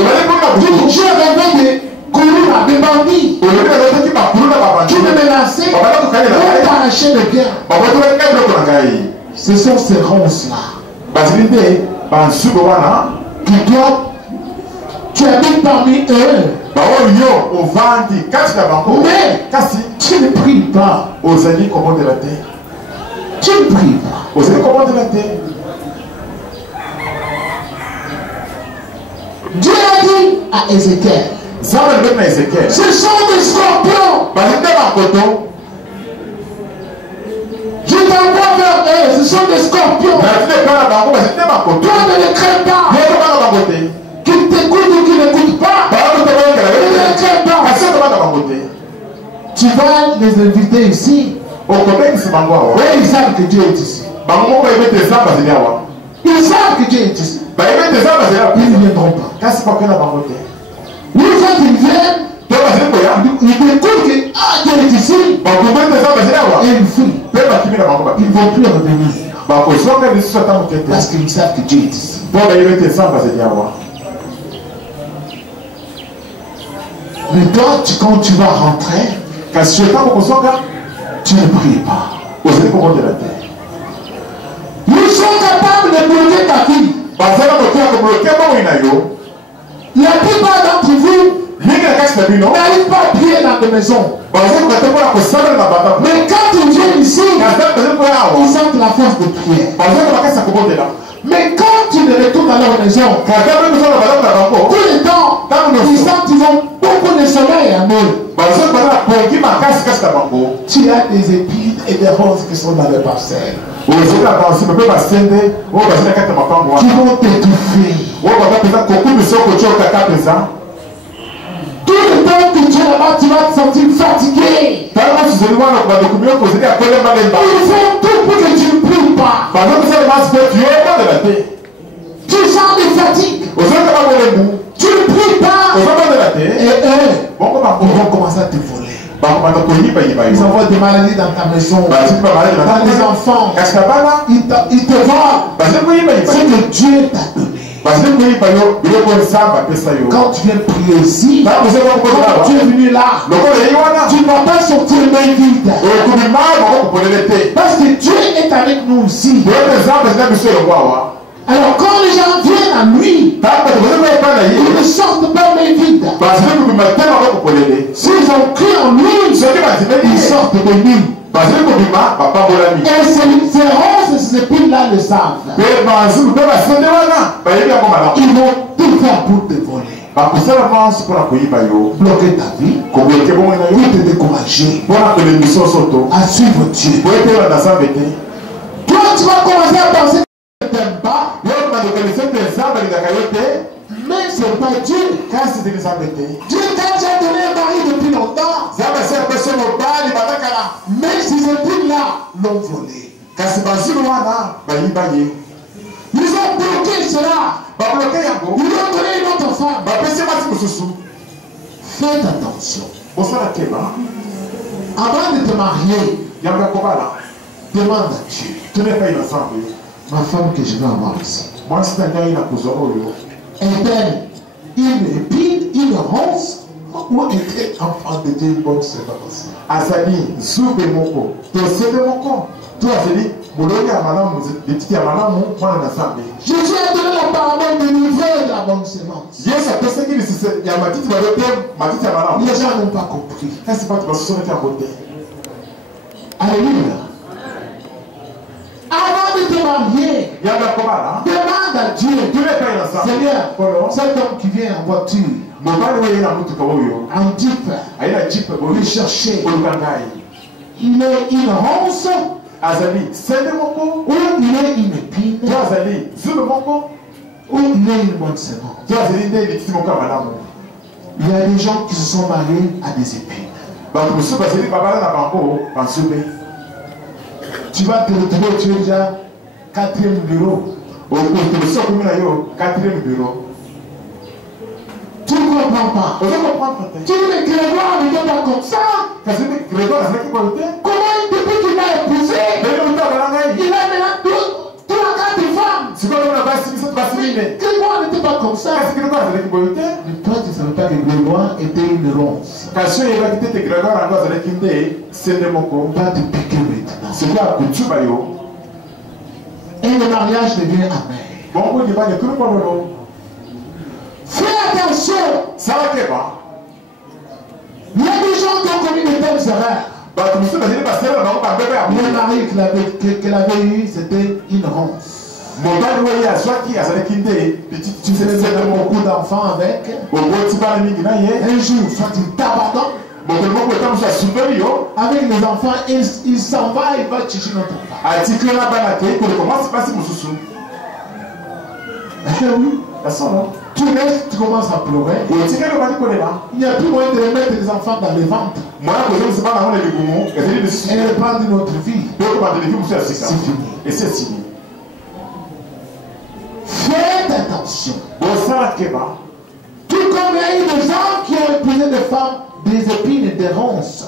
Tu es rêvé de courir des bandits. Tu me menacer pour t'arracher les biens. Ce sont ces ronces-là. Qui doivent. Tu habites parmi eux. Mais tu ne pries pas. Tu ne pries pas. Dieu a dit à Ézéchiel, ce sont des scorpions. Je t'envoie vers eux, ce sont des scorpions. Toi ne les crains pas. Qu'ils t'écoutent ou qu'ils n'écoutent pas. Ne les crains pas. Tu vas les inviter ici. Oui, ils savent que Dieu est ici. Ils savent que Dieu est ici. Ils ne viendront pas. Nous autres, ils viennent. Ils écoutent que Dieu est ici. Et ils fuient. Ils ne vont plus revenir. Parce qu'ils savent que Dieu est ici. Mais toi, quand tu vas rentrer, tu ne pries pas. Nous sommes capables de bloquer ta vie. La plupart d'entre vous n'arrivent pas à prier dans des maisons. Mais quand ils viennent ici, ils sentent la force de prière. Mais quand tu les retournes à leur maison, tout le temps, ils sentent qu'ils ont beaucoup de sommeil en eux. Tu as des épines et des roses qui sont dans les parcelles. Qui vont t'étouffer. Tout le temps que tu es là-bas, tu vas te sentir fatigué. Ils font tout pour que tu ne pries pas. Tu sens des fatigues. Tu ne pries pas. Et eux, ils vont commencer à te voler. Ils envoient des maladies dans ta maison. Dans les enfants. Ils te volent ce que Dieu t'a donné. Quand tu viens prier ici, quand tu es venu là, tu ne vas pas sortir main vide. Parce que Dieu est avec nous ici. Alors quand les gens viennent à nuit, ils ne sortent pas main vide. S'ils ont cru en lui, ils sortent de nuit. Et ces ronces et ces épines-là le savent. Ils vont tout faire pour te voler. Bloquer ta vie, pour te décourager à suivre Dieu. Toi tu vas commencer à penser que tu t'aimes pas, mais c'est pas Dieu. quand c'est des embêtés, Dieu t'a déjà donné un mari depuis longtemps. Mais ces épines-là l'ont volé. Ils ont bloqué cela. Ils ont donné une autre femme. Faites attention. Avant de te marier, demande à Dieu. Ma femme que je vais avoir ici, est-elle une épine, une ronce, ou est-elle enfant de Dieu, une bonne sémence? Azali, Zoube Moko, Tosebe Moko, toi Azali, Bologi Amanamu, Petit Amanamu, moi on a samé. Jésus a donné la parole de livrer de la bonne sémence. Yes, à tout ce qui est il y a ma petite Amanamu. Les gens n'ont pas compris. Est-ce pas tu vas se soumettre à côté? Alléluia. Avant de te marier, demande à Dieu, Seigneur, cet homme qui vient en voiture, en Jeep, lui chercher, il est une ronce, ou il est une épine, ou il est une bonne sémence. Il y a des gens qui se sont mariés à des épines. Tu vas te retrouver, tu es déjà 4e bureau. Tu ne comprends pas. Tu dis, mais Grégoire n'était pas comme ça. Comment depuis qu'il m'a épousé, il a maintenant tout la carte de femme. Grégoire n'était pas comme ça. Mais toi, tu ne savais pas que Grégoire était une ronce. Va te piquer maintenant. Et le mariage devient amer. Fais attention. Il y a des gens qui ont commis de telles erreurs. Le mari qu'elle avait eu, c'était une ronce. Tu faisais beaucoup d'enfants avec. Un jour, soit il t'abandonne. Avec les enfants, il s'en va, il va chercher notre part. Oui. Tu restes, tu commences à pleurer. Il n'y a plus moyen de remettre les enfants dans les ventres. Et reprendre une autre vie. C'est fini. Et c'est fini. Faites attention. Tout comme il y a eu des gens qui ont épousé des femmes, des épines et des ronces.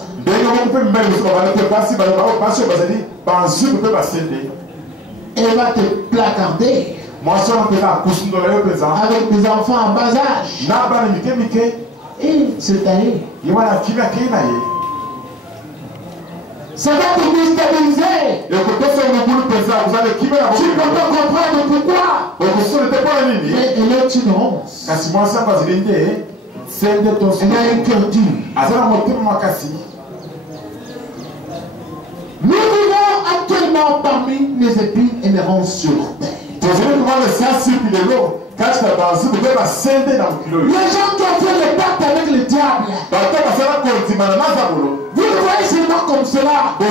Elle va te placarder. Avec des enfants en bas âge. Et c'est taillé. Ça va te déstabiliser. Tu ne peux pas comprendre pourquoi. Mais elle est une ronce. Elle a un cœur dur. Nous vivons actuellement parmi les épines et les ronces sur terre. Les gens qui ont fait le pacte avec le diable. Vous le voyez seulement comme cela. Mais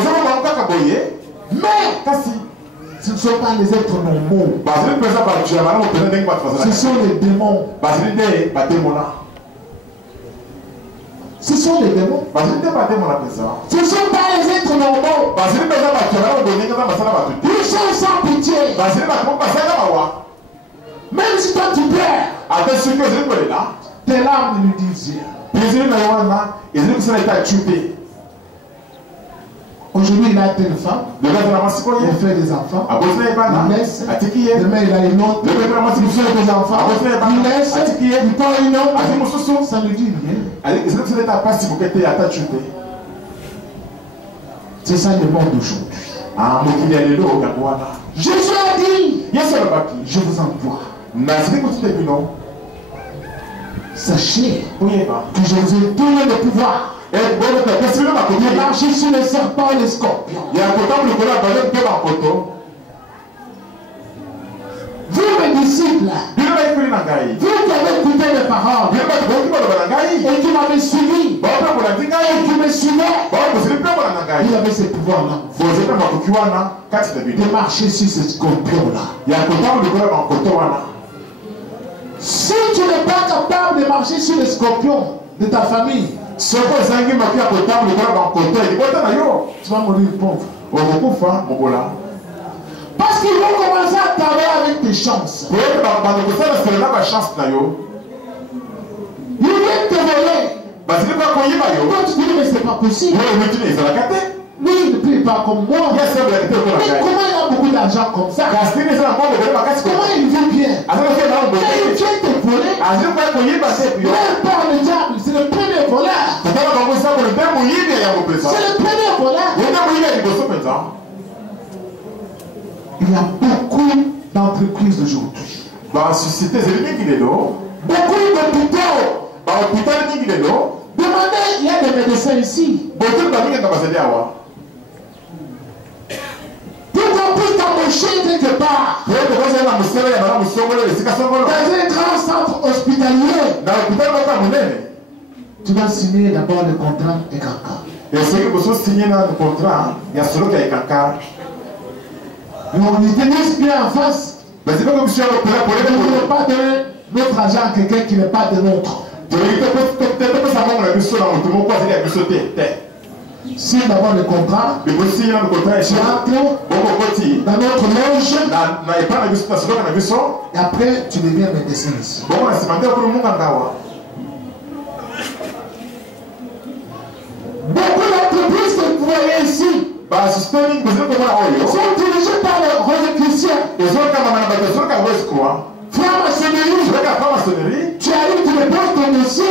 ce ne sont pas les êtres normaux. Ce sont les démons. Ce sont les démons. Ce ne sont pas les êtres normaux. Ils sont sans pitié. Même si toi tu pleures, tes larmes ne lui disent rien. Aujourd'hui, il a une femme, il fait des enfants, il laisse, demain il a une autre, il fait des enfants, il laisse, il prend une autre, ça ne dit rien. C'est ça le monde d'aujourd'hui. Jésus a dit, je vous envoie. Sachez que je vous ai donné le pouvoir de marcher sur les serpents et les scorpions. Vous mes disciples, vous qui avez écouté mes paroles et qui m'avez suivi et qui me suivaient, Il avait ce pouvoir-là de marcher sur ce scorpion-là. Si tu n'es pas capable de marcher sur le scorpion de ta famille, tu vas mourir pauvre. Parce qu'ils vont commencer à travailler avec tes chances. Ils viennent te voler. Toi tu dis mais c'est pas possible. Lui il ne prie pas comme moi. Mais comment il a beaucoup d'argent comme ça? Comment il vit bien? Il vient te voler. Même par le diable, c'est le premier voleur. C'est le premier voleur. Il y a beaucoup d'entreprises aujourd'hui. Beaucoup d'hôpitaux. Demandez, il y a des médecins ici. Pour qu'on puisse t'embaucher quelque part. Dans un grand centre hospitalier. Tu dois signer d'abord le contrat et caca. On utilise bien en face. On ne peut pas donner notre argent à quelqu'un qui n'est pas de nôtre. Si d'abord le contrat, tu rentres dans notre loge et après tu deviens médecin ici. Beaucoup d'entreprises que vous voyez ici sont dirigées par les Rosicruciens. Franc-maçonnerie. Tu arrives, tu déposes ton dossier.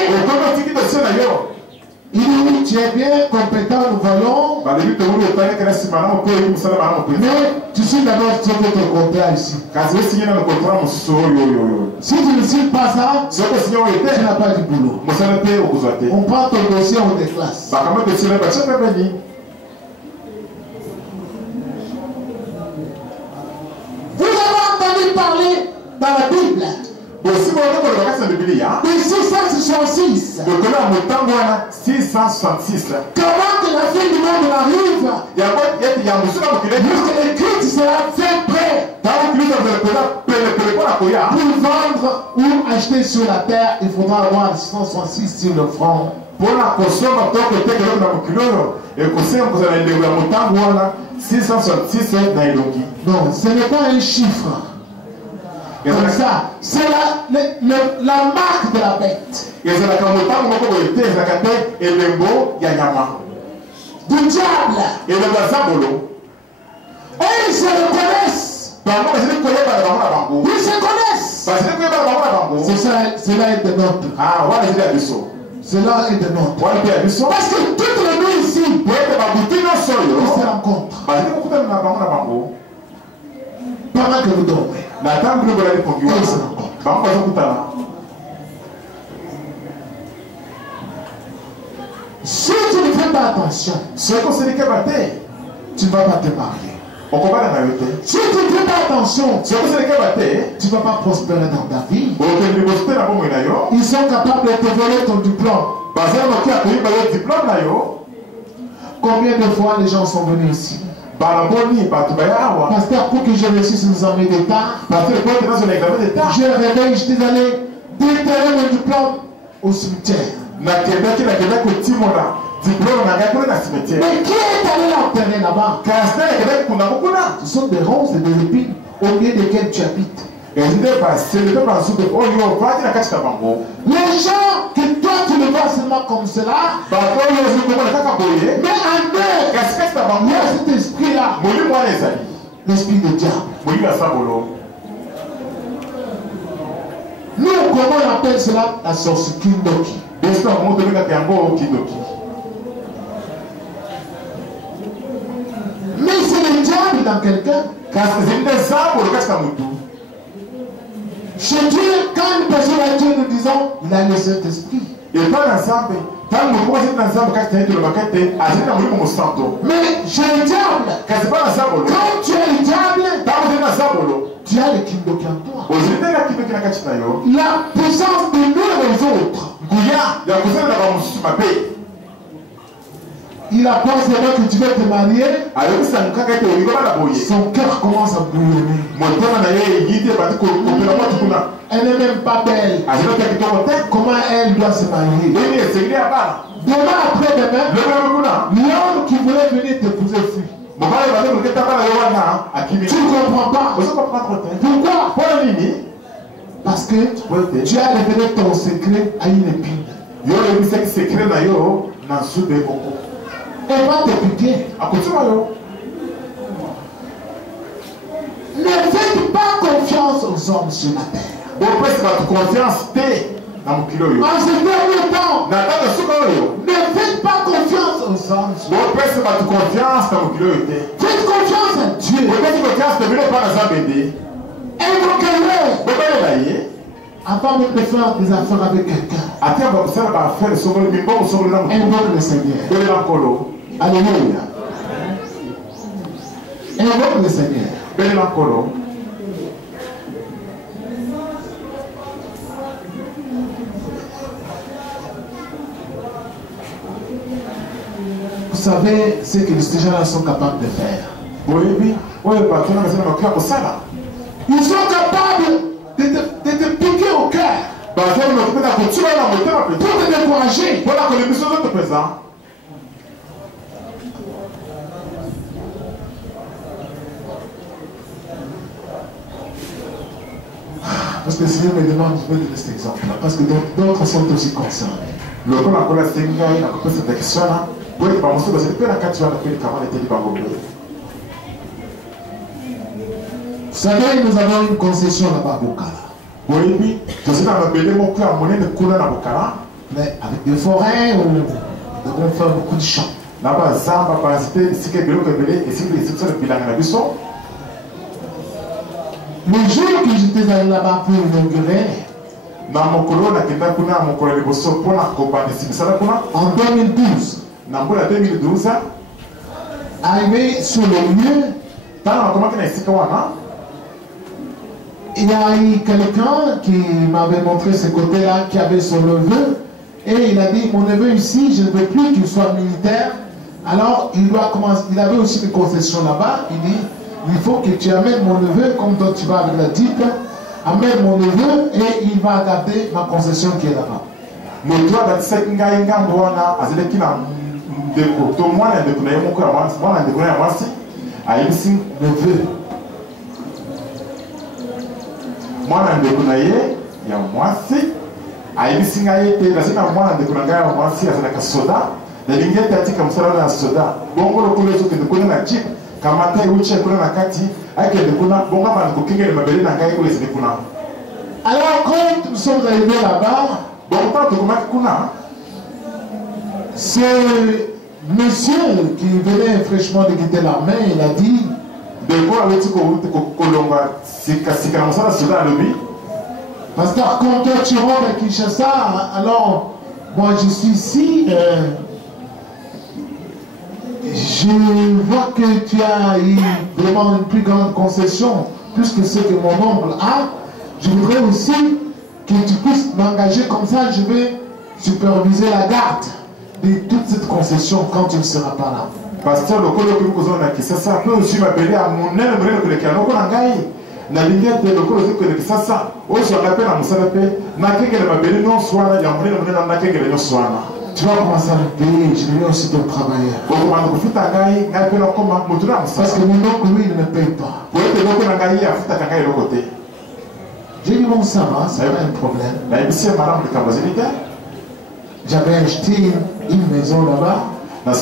Il dit, tu es bien compétent, nous voyons. Mais tu signes d'abord sur ton contrat ici. Si tu ne signes pas ça, tu n'as pas du boulot. On prend ton dossier, on déclasse. Vous avez entendu parler dans la Bible de 666. Comment que la fin du monde arrive, le Christ sera fait prêt pour vendre ou acheter sur la terre. Il faudra avoir 666 sur le front. Non, ce n'est pas un chiffre. Comme ça, c'est la marque de la bête. Du diable. Et ils se reconnaissent. Ils se connaissent. Cela est de notre. Cela est de notre. Parce que toutes les nuits ici, ils se rencontrent. Pendant que vous dormez. Si tu ne fais pas attention, tu ne vas pas te marier. Si tu ne fais pas attention, tu ne vas pas prospérer dans ta vie. Ils sont capables de te voler ton diplôme. Combien de fois les gens sont venus ici? Pasteur, pour que je réussisse l'examen d'État, je réveille, je suis allé déterrer mon diplôme au cimetière. Mais qui est allé l'enterrer là-bas? Ce sont des ronces et des épines au milieu desquelles tu habites. Les gens que toi tu le vois seulement comme cela, mais en eux, il y a cet esprit-là, l'esprit de diable. Nous, comment on appelle cela? La sorcellerie Kindoki. Mais c'est le diable dans quelqu'un. Chez Dieu, quand une personne a Dieu, nous disons, il a le Saint-Esprit. Mais chez le diable, quand tu as le diable, tu as le Kindoki en toi. La puissance de nuire aux autres. il apprend seulement que tu veux te marier, son cœur commence à bouillonner. Elle n'est même pas belle. Comment elle doit se marier? Demain après-demain, l'homme qui voulait venir t'épouser fuit. Tu ne comprends pas. Pourquoi? Parce que tu as révélé ton secret à une épine. Elle va te piquer. Ne faites pas confiance aux hommes sur la terre. En ce dernier temps, ne faites pas confiance aux hommes. Faites confiance à Dieu. Invoquez-le avant même de faire des affaires avec quelqu'un. Invoque le Seigneur. Alléluia. Invoque le Seigneur. Vous savez ce que ces gens-là sont capables de faire. Ils sont capables de te piquer au cœur pour te décourager. Parce que le Seigneur me demande de donner cet exemple, parce que d'autres sont aussi concernés. Vous savez, nous avons une concession là-bas à Bokala. Mais avec des forêts, on devrait faire beaucoup de champs. Le jour que j'étais allé là-bas pour inaugurer, en 2012, arrivé sur le lieu, il y a eu quelqu'un qui m'avait montré ce côté-là, qui avait son neveu, et il a dit, mon neveu ici, je ne veux plus qu'il soit militaire. Alors, il doit commencer, il avait aussi des concessions là-bas. Il dit, il faut que tu amènes mon neveu, comme toi tu vas avec la dite, amène mon neveu et il va garder ma concession qui est là-bas. Neveu. Alors quand nous sommes arrivés là-bas, ce monsieur qui venait fraîchement de quitter l'armée, il a dit, pasteur, quand toi tu rentres à Kinshasa, alors moi je suis ici, je vois que tu as eu vraiment une plus grande concession, plus que ce que mon oncle a. Je voudrais aussi que tu puisses m'engager comme ça, je vais superviser la garde de toute cette concession quand tu ne seras pas là. Pasteur, le colo que vous avez ça peut aussi m'appeler à mon aile, que le canot na lingette le colo que ça, aussi on appelle à Moussape, n'a qu'elle m'appelle non soit, il y a un vrai n'a qu'elle non soit. Tu vas commencer à me payer, je vais aussi ton travailleur. Parce que mon oncle, lui, il ne me paye pas. J'ai dit, bon, ça va, c'est pas un problème. J'avais acheté une maison là-bas, à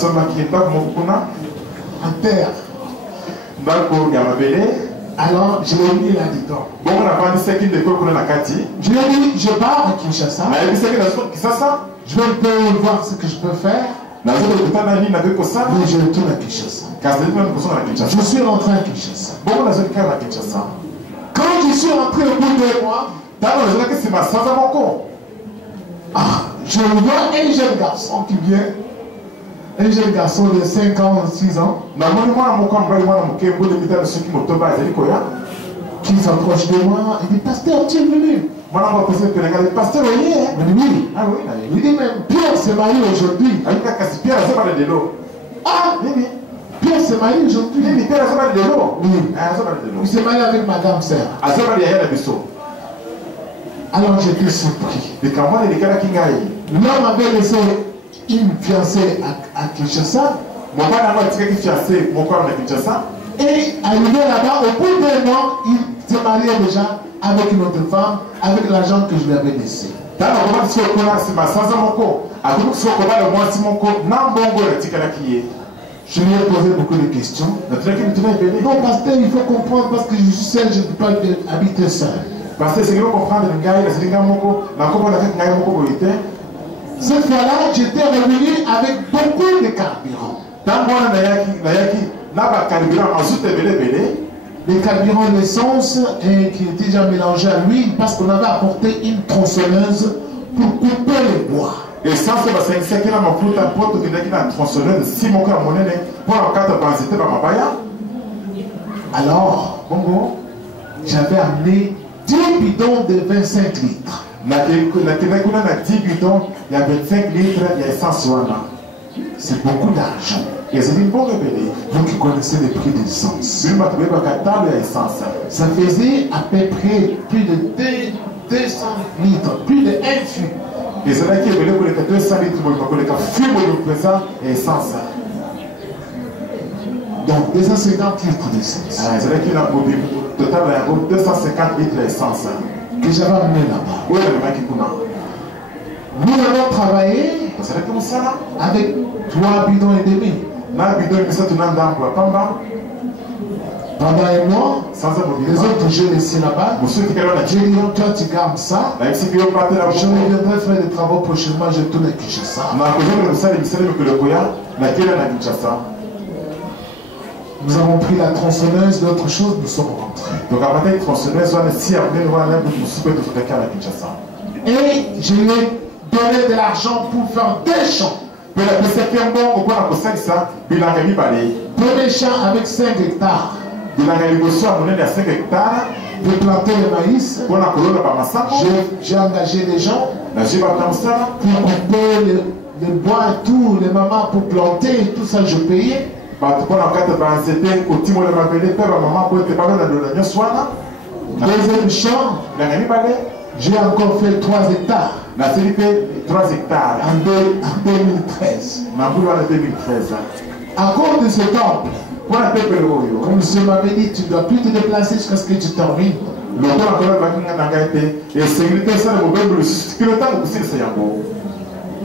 terre. Alors, je l'ai mis là-dedans. Je lui ai dit, je pars à Kinshasa. Je vais un peu voir ce que je peux faire. Mais je retourne à Kinshasa. Je suis rentré à Kinshasa. Quand je suis rentré au bout de moi, je vois un jeune garçon qui vient. Un jeune garçon de 5 ans, 6 ans. Qui s'approche de moi. Il dit, pasteur, tu es venu. Pasteur, oui. Il dit, même Pierre s'est marié aujourd'hui. s'est marié aujourd'hui. Oui. Il s'est marié avec Madame Serre. Alors j'étais surpris. L'homme avait laissé une fiancée à Kinshasa. Et arrivé là-bas, au bout d'un an, il s'est marié déjà avec une autre femme, avec l'argent que je lui avais laissé. Je lui ai posé beaucoup de questions. Non, pasteur, il faut comprendre parce que je suis seul, je ne peux pas habiter seul. Cette fois-là, j'étais revenu avec beaucoup de carburant. Les carburants d'essence qui étaient déjà mélangés à l'huile parce qu'on avait apporté une tronçonneuse pour couper les bois. Alors, j'avais amené 10 bidons de 25 litres. C'est beaucoup d'argent. Vous qui connaissez les prix de l'essence. Ça faisait à peu près plus de 200 litres, plus de 1 fût. Donc 250 litres d'essence. Que j'avais amené là-bas. Nous avons travaillé avec 3 bidons et demi. Pendant un mois, les autres je laissé là-bas. J'ai dit, toi tu gardes ça. Je reviendrai faire des travaux prochainement, je tourne à Kinshasa. Nous avons pris la tronçonneuse, d'autres choses, nous sommes rentrés. Et je lui ai donné de l'argent pour faire 2 champs. Premier champ avec 5 hectares. Pour planter le maïs. J'ai engagé des gens pour couper le bois et tout, les mamans pour planter, tout ça je payais. Deuxième champ, j'ai encore fait 3 hectares. En 2013. À cause de ce temple, comme le Seigneur m'avait dit, tu ne dois plus te déplacer jusqu'à ce que tu termines.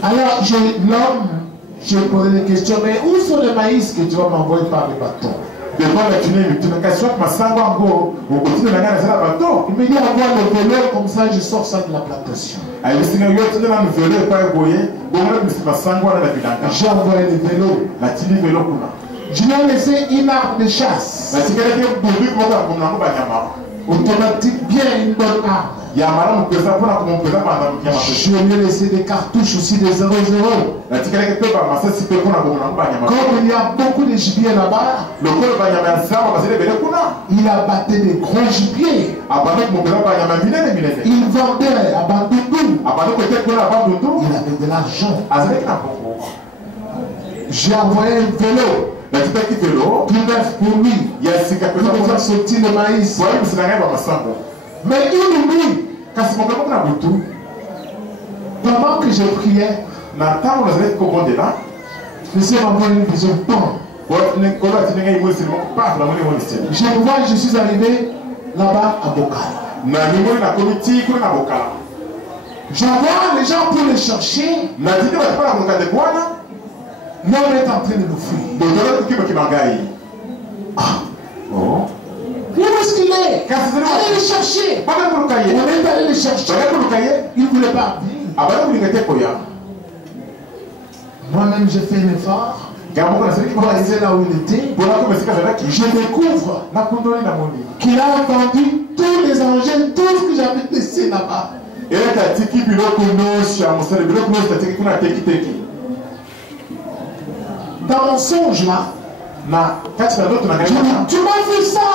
Alors, l'homme, je lui ai posé des questions, mais où sont les maïs que tu vas m'envoyer par le bateau? Il me dit, envoie le vélo, comme ça je sors ça de la plantation. J'ai envoyé le vélo. Je lui ai laissé une arme de chasse. Automatique, bien une bonne arme. Je lui ai laissé des cartouches aussi, des 00. Comme il y a beaucoup de gibier là-bas, il a battu des gros gibiers. Il vendait à Bandundu. Il avait de l'argent. J'ai envoyé un vélo. Tout neuf pour lui. Il a sorti le maïs. Mais une nuit, pendant que je priais, le Seigneur m'a envoyé une vision de temps. Je vois, je suis arrivé là-bas à Bokala. J'envoie les gens pour les chercher. L'homme est en train de nous fuir. Où est-ce qu'il est? Allez le chercher. On est allé le chercher. Il ne voulait pas venir. Moi-même, j'ai fait un effort. Pour aller là où il était. Je découvre qu'il a entendu tous les engins, tout ce que j'avais laissé là-bas. Dans mon songe là, tu m'as fait ça.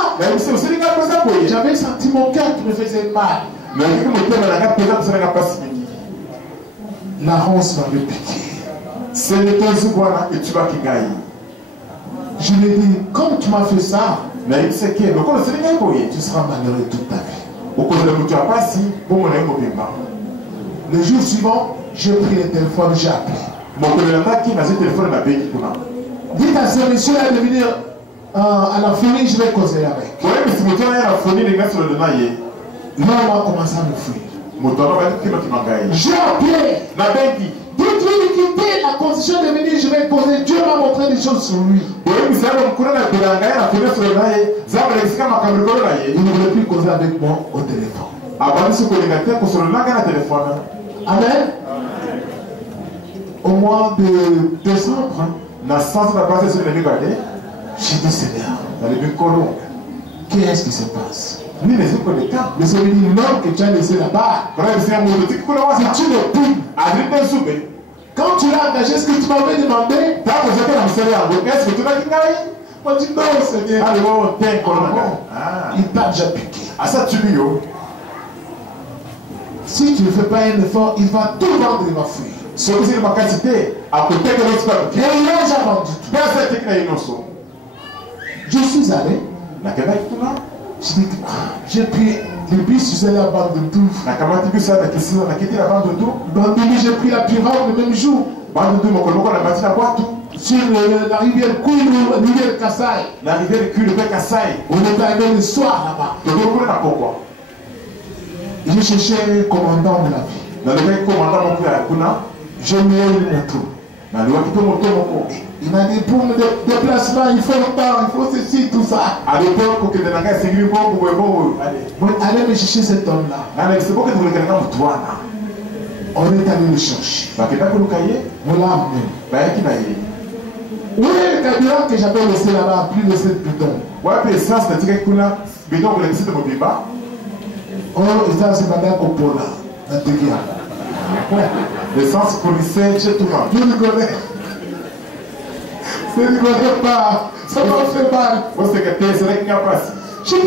J'avais senti mon cœur qui me faisait mal. La ronce m'avait piqué. Je lui ai dit, comme tu m'as fait ça, Mais il sait que le corps c'est rien pour lui. tu seras malheureux toute ta vie. Au cours de la pas si bon mon ami pas. Le jour suivant, j'ai pris le téléphone, j'ai appelé. Mon collègue qui m'a dit téléphone m'a payé pour moi. Dites à ce monsieur là de venir à la famille, je vais causer avec. Oui, mais si mon tour est à la folie, les gars sur le demain, Là, on va commencer à me fuir. mon tour va être qui m'a gagné. J'ai appelé. La benki. Dites-lui de quitter la condition de venir, je vais causer. Dieu m'a montré des choses sur lui. Oui, mais ça va me courir la bilanga, la folie sur le demain, ça va l'expliquer à ma caméra. Il ne voulait plus causer avec moi au téléphone. Avant de se connecter, pour se le langue à la téléphone. Amen. Au mois de décembre, Na sens de la base sur les gardés, j'ai dit Seigneur, dans les buts colons. qu'est-ce qui se passe? Ni les yeux connectés. Le Seigneur dit l'homme que tu as laissé là-bas, Quand il s'est amoureux de tic, c'est une épine. Adrien Soubé. Quand tu l'as engagé, ce que tu m'avais demandé, T'as posé la misère, est-ce que tu l'as dit? moi je dis non Seigneur. Allez, bon, t'es Ah bon? Il t'a déjà piqué. Ah, ça, tu lui, oh. Si tu ne fais pas un effort, il va tout vendre, il va fuir. Ce que c'est ma quantité, à côté de l'autre peuple. Et il n'a jamais vendu tout. Personne qui n'a innocent. Je suis allé, La Québec, tout là. j'ai pris le bus, je suis allé à Bandundu. La Kamati Bussa, la question, on a quitté la bande de tout. Bandundu, j'ai pris la pirogue le même jour. Bande de tout, mon collègue, on a bâti la boîte tout. Sur la rivière Koulou, la rivière Kassai. La rivière cul, le bec à Saï. On est arrivé le soir là-bas. Le gros n'a pourquoi. J'ai cherché un commandant de la ville. Dans le bec commandant, mon frère, Kuna. J'ai mis une moto. Dans le bec mon tour. Il m'a dit pour le déplacement, il faut le temps, il faut ceci, tout ça. À l'époque, pour que les gens s'y grillent, bon, allez. Bon, allez me chercher cet homme-là. Allez, c'est pour que vous voulez quelqu'un pour toi, là. On est allé le chercher. Bah, quelqu'un pour nous cahier. On l'a amené. Bah, qui va y aller? Où est le carburant que j'avais laissé là-bas, plus de 7 bidons? Ouais, puis essence, c'est tiré Kuna. Bidon, vous l'avez de mon débat. Oh, et ça, c'est madame Coppola, la Tegia. L'essence policière, chez tout le monde. Je rigolais. Je rigolais pas. Ça m'a fait mal. Vous secrétaire, c'est vrai qu'il n'y a pas. Je dis,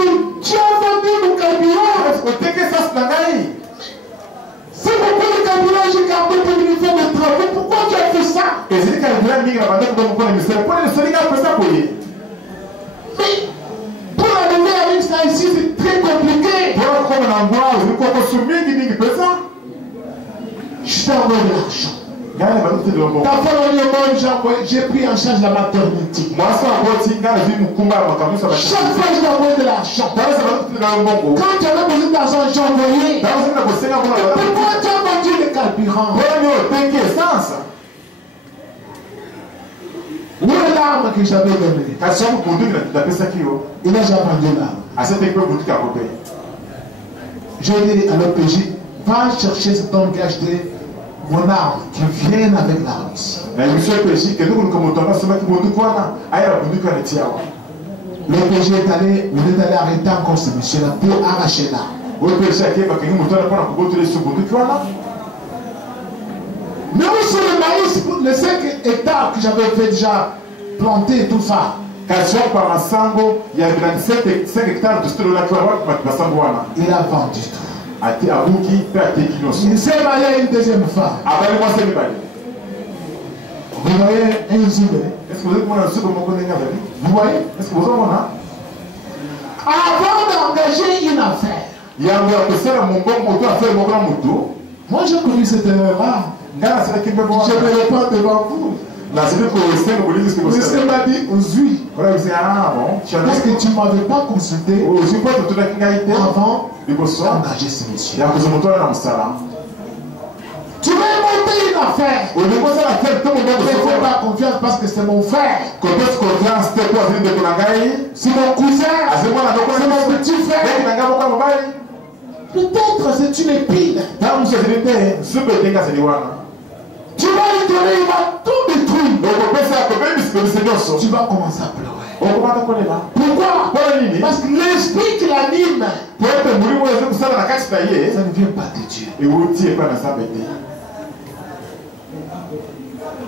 tu as vendu mon carburant. Est-ce que tu as ça, c'est un C'est pourquoi le carburant, j'ai gardé pour lui faire des travaux. Pourquoi tu as fait ça? Et c'est quand il a mis la bandette dans mon coin, mais c'est le point de ce gars fait ça pour lui. Mais pour arriver avec ça ici, c'est très compliqué. Pour comme un endroit, vous pouvez consommer qui fait ça. Je t'ai envoyé de l'argent. Gars, il va tout de l'homme. Ta femme, j'ai pris en charge la maternité. Moi, ça va voir si gars, j'ai vu mon combat, mon camion, ça va. Chaque fois, je t'ai envoyé de l'argent. Ça va tout de l'homme. Quand tu avais besoin d'argent, j'ai envoyé. Pourquoi tu as vendu le carburant? Où est l'arme que j'avais donnée? Il n'a jamais vendu l'arme. J'ai dit à l'OPJ, va chercher cet homme qui a acheté mon arme, qui vienne avec l'arme ici. L'OPJ est allé, on est allé arrêter encore ce monsieur-là pour arracher l'arme. Mais aussi le maïs, les 5 hectares que j'avais fait déjà planter tout ça. Il Il a vendu tout. Il s'est marié à une deuxième femme. Vous voyez un zubé. Vous voyez? Avant d'engager une affaire, moi j'ai connu cette erreur-là. Je ne vais pas devant vous. Le Seigneur m'a dit aux huiles. Parce que tu ne m'avais pas consulté avant d'engager ce monsieur. Tu vas monter une affaire. Ne fais pas confiance parce que c'est mon frère. C'est mon cousin. C'est mon petit frère. Peut-être c'est une épine. Tu vas lui donner, il va tout détruire. Tu vas commencer à pleurer. Pourquoi? Parce que l'esprit qui l'anime, ça ne vient pas de Dieu.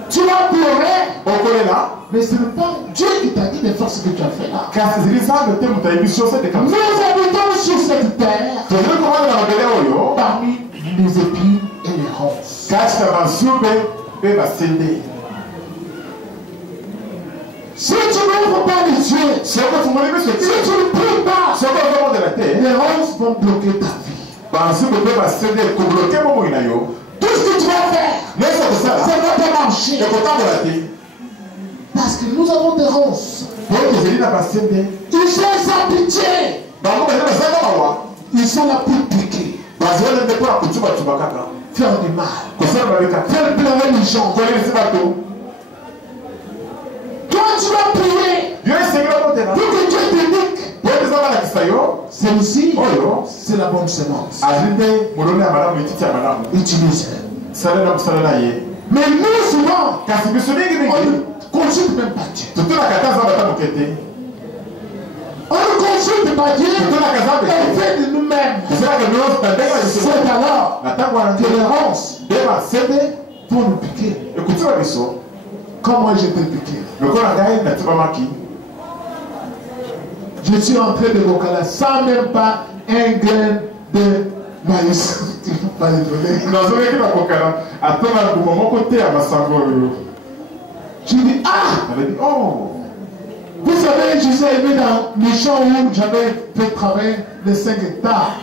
Tu vas pleurer. Mais ce n'est pas Dieu qui t'a dit de faire ce que tu as fait là. Nous habitons sur cette terre parmi les épines et les ronces. Si tu veux n'ouvres pas les yeux, si tu ne pries pas, les ronces vont bloquer ta vie. Tout ce que tu vas faire, ça va pas marcher. Parce que nous avons des ronces. Ils sont sans pitié. Ils sont là pour piquer. Faire du mal. Faire pleurer les gens. Toi, tu vas prier pour que Dieu te nique. Celle-ci, c'est la bonne semence. Utilise-la. Mais nous, souvent, on ne consulte même pas Dieu. On ne consulte pas Dieu. On fait de nous-mêmes. C'est alors que les ronces pour nous piquer. Comment j'étais piqué? Je suis entré de Bokala sans même pas un grain de maïs. Tu ne peux pas rigoler. Je dis, ah! Vous savez, je suis arrivé dans le champ où j'avais fait travailler les 5 hectares.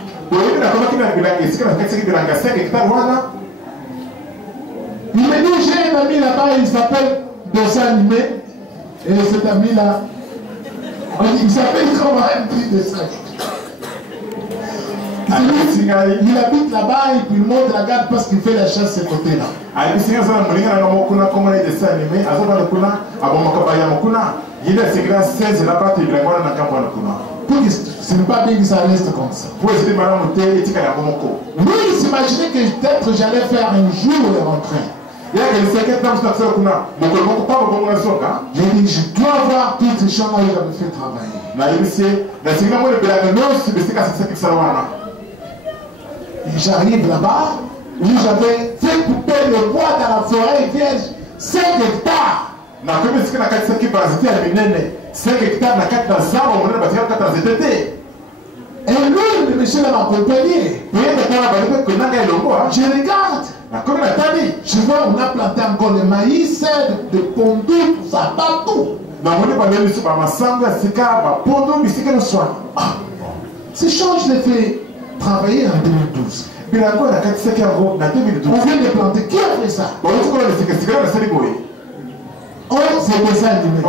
Il me dit, j'ai un ami là-bas, il s'appelle Dessin Animé. Et cet ami-là, il s'appelle comment un petit dessin. Il habite là-bas et puis il monte la garde parce qu'il fait la chasse de ce côté-là. Ce n'est pas bien que ça reste comme ça. Lui, il s'imaginait que peut-être j'allais faire un jour et rentrer. J'ai dit, je dois avoir tous ces gens-là où j'avais fait travailler. J'arrive là-bas, où j'avais fait couper le bois dans la forêt vierge, 5 hectares. Et lui, le monsieur m'a accompagné. Je regarde. Je vois, on a planté encore le maïs, de pondu, tout ça, partout. Ces choses, je les fais travailler en 2012. On vient de planter. Qui a fait ça? Oh, c'est des animés.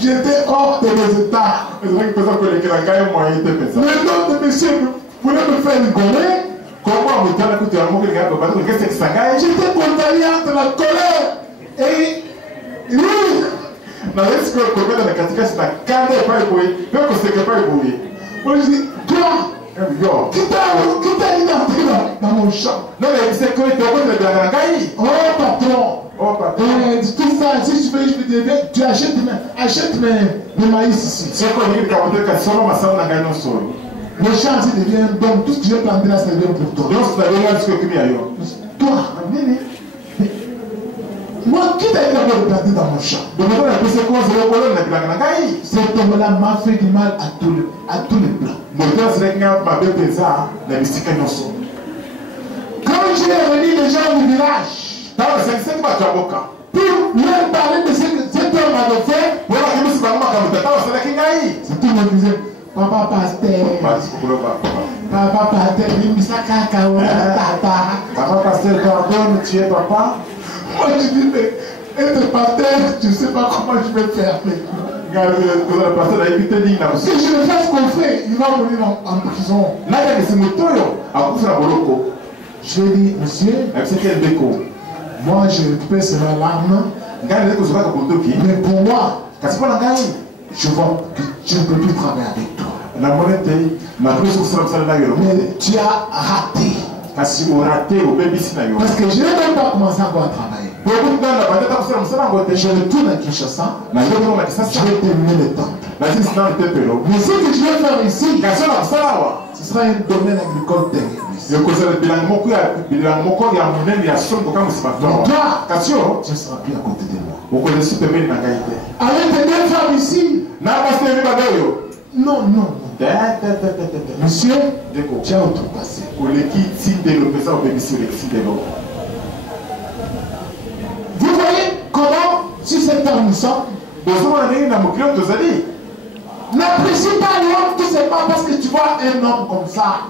J'étais hors de mes états. Le nom de monsieur voulait me faire rigoler. J'étais contrarié entre la colère et lui. Moi je dis, toi, qui t'a identifié dans mon champ? Oh patron, tout ça, si je veux, je te dis, tu achètes mes maïs ici. Le champ ici devient, donc tout ce que j'ai planté là, ça devient pour toi. Toi, moi, qui t'a dit d'abord de planter dans mon champ? Cet homme-là m'a fait du mal à tous les plans. Quand je suis revenu, les gens du village, pour leur parler de ce que cet homme avait fait, c'est tout le monde disait, papa pasteur, papa pasteur, papa pasteur, pardonne, tu es papa. Moi je dis, mais être pasteur, je ne sais pas comment je vais faire. Si je le fais ce qu'on fait, il va mourir en prison. Je lui ai dit, monsieur, moi je récupère ces larmes, mais pour moi, je vois que je ne peux plus travailler avec toi. Mais tu as raté. Parce que je n'ai même pas commencé encore à travailler. Je retourne à Kinshasa. Je vais terminer le temple. Mais ce que je vais faire ici, ce sera un domaine agricole terrible. Toi, tu ne seras plus à côté de moi. Avec tes 2 femmes ici. Non. Monsieur, tu as outrepassé. Vous voyez, serviteur nous sommes. N'apprécie pas l'homme tout simplement parce que tu vois un homme comme ça.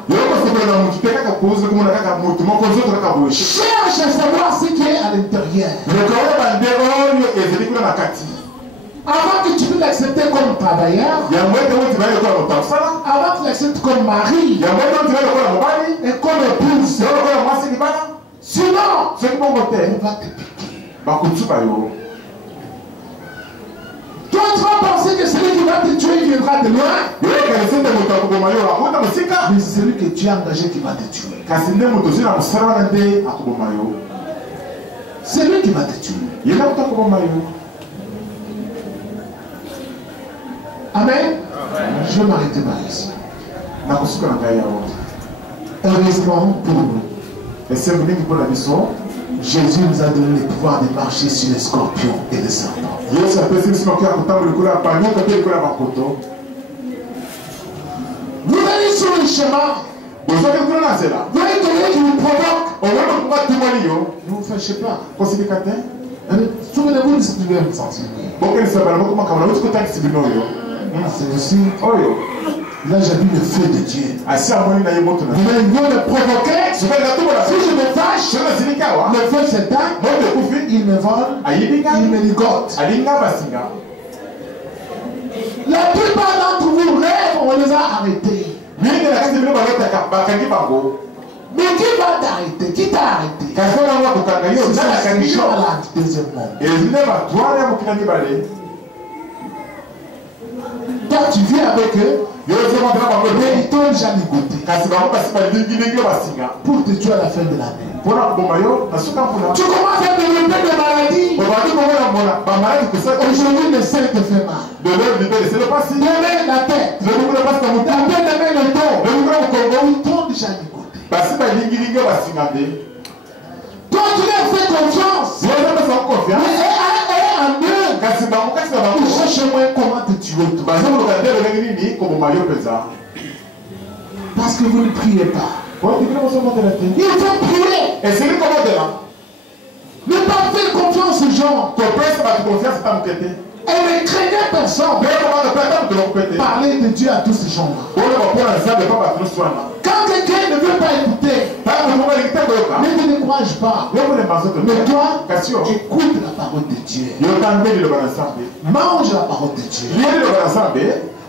Cherche à savoir ce qui est à l'intérieur. Avant que tu puisses l'accepter comme travailleur, avant que tu l'acceptes comme mari et comme épouse, sinon, on va te piquer. Toi, tu vas penser que celui qui va te tuer viendra de loin. Mais c'est celui que tu as engagé qui va te tuer. C'est lui qui va te tuer. Amen. Je vais m'arrêter par ici. Heureusement pour nous, Jésus nous a donné le pouvoir de marcher sur les scorpions et les serpents. Vous allez sur le chemin. Vous voyez quelqu'un qui vous provoque. Ne vous fâchez pas. Souvenez-vous de ce que vous avez senti. C'est aussi. Là, j'ai vu le feu de Dieu. Il vient me provoquer. Si je me fâche, le feu s'éteint. Il me vole. Il me ligote. La plupart d'entre vous rêvent, on les a arrêtés. Mais qui va t'arrêter? Qui t'a arrêté? C'est ça, c'est Jean à la deuxième monde. Toi, tu viens avec eux. Mais ils t'ont déjà ligoté pour te tuer à la fin de l'année. Tu commences à développer des maladies. Aujourd'hui, le sein te fait mal. Demain, la tête. Demain, le dos. Ils t'ont déjà ligoté. Toi, tu leur fais confiance. Tu cherches moins comment te tuer. Parce que vous ne priez pas. Il faut prier. Ne pas faire confiance aux gens. Et ne craignez personne. Parlez de Dieu à tous ces gens-là. Quand quelqu'un ne veut pas écouter, ne te décourage pas. Mais toi, écoute la parole de Dieu. Mange la parole de Dieu.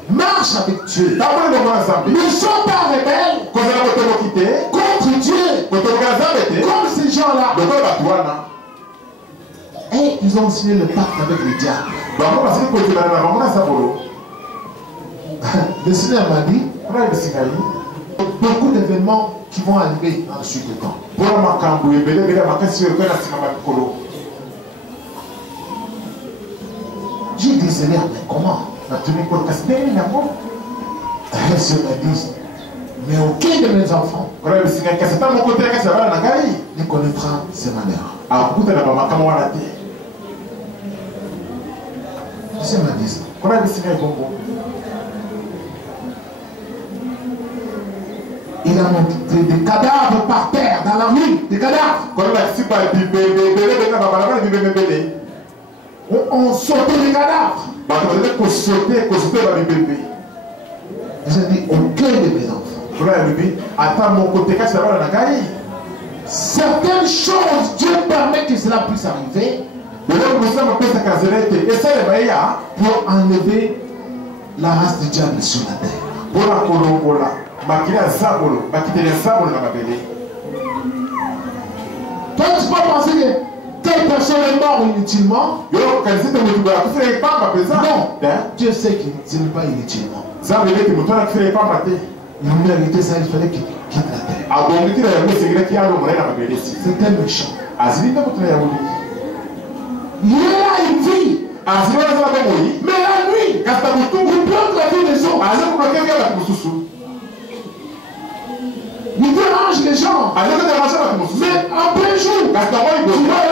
Marche avec Dieu. Ne sois pas rebelle contre Dieu. Comme ces gens-là. Et ils ont signé le pacte avec le diable. Le Seigneur m'a dit beaucoup d'événements qui vont arriver dans le suite du temps. J'ai dit, Seigneur, mais comment? Je me dis, mais aucun de mes enfants ne connaîtra ces manières. Je me dis, il a montré des cadavres par terre, dans la rue, des cadavres. On sautait les cadavres. J'ai dit, aucun de mes enfants. Certaines choses, Dieu permet que cela puisse arriver pour enlever la race du diable sur la terre. Toi, tu peux penser que telle personne est morte inutilement. Non, Dieu sait qu'il n'est pas inutilement. Il méritait ça, il fallait qu'il quitte la terre. C'était méchant. Il est là, il vit. Mais la nuit, il bloque la vie des autres. Il dérange les gens. Mais en plein jour, tu vois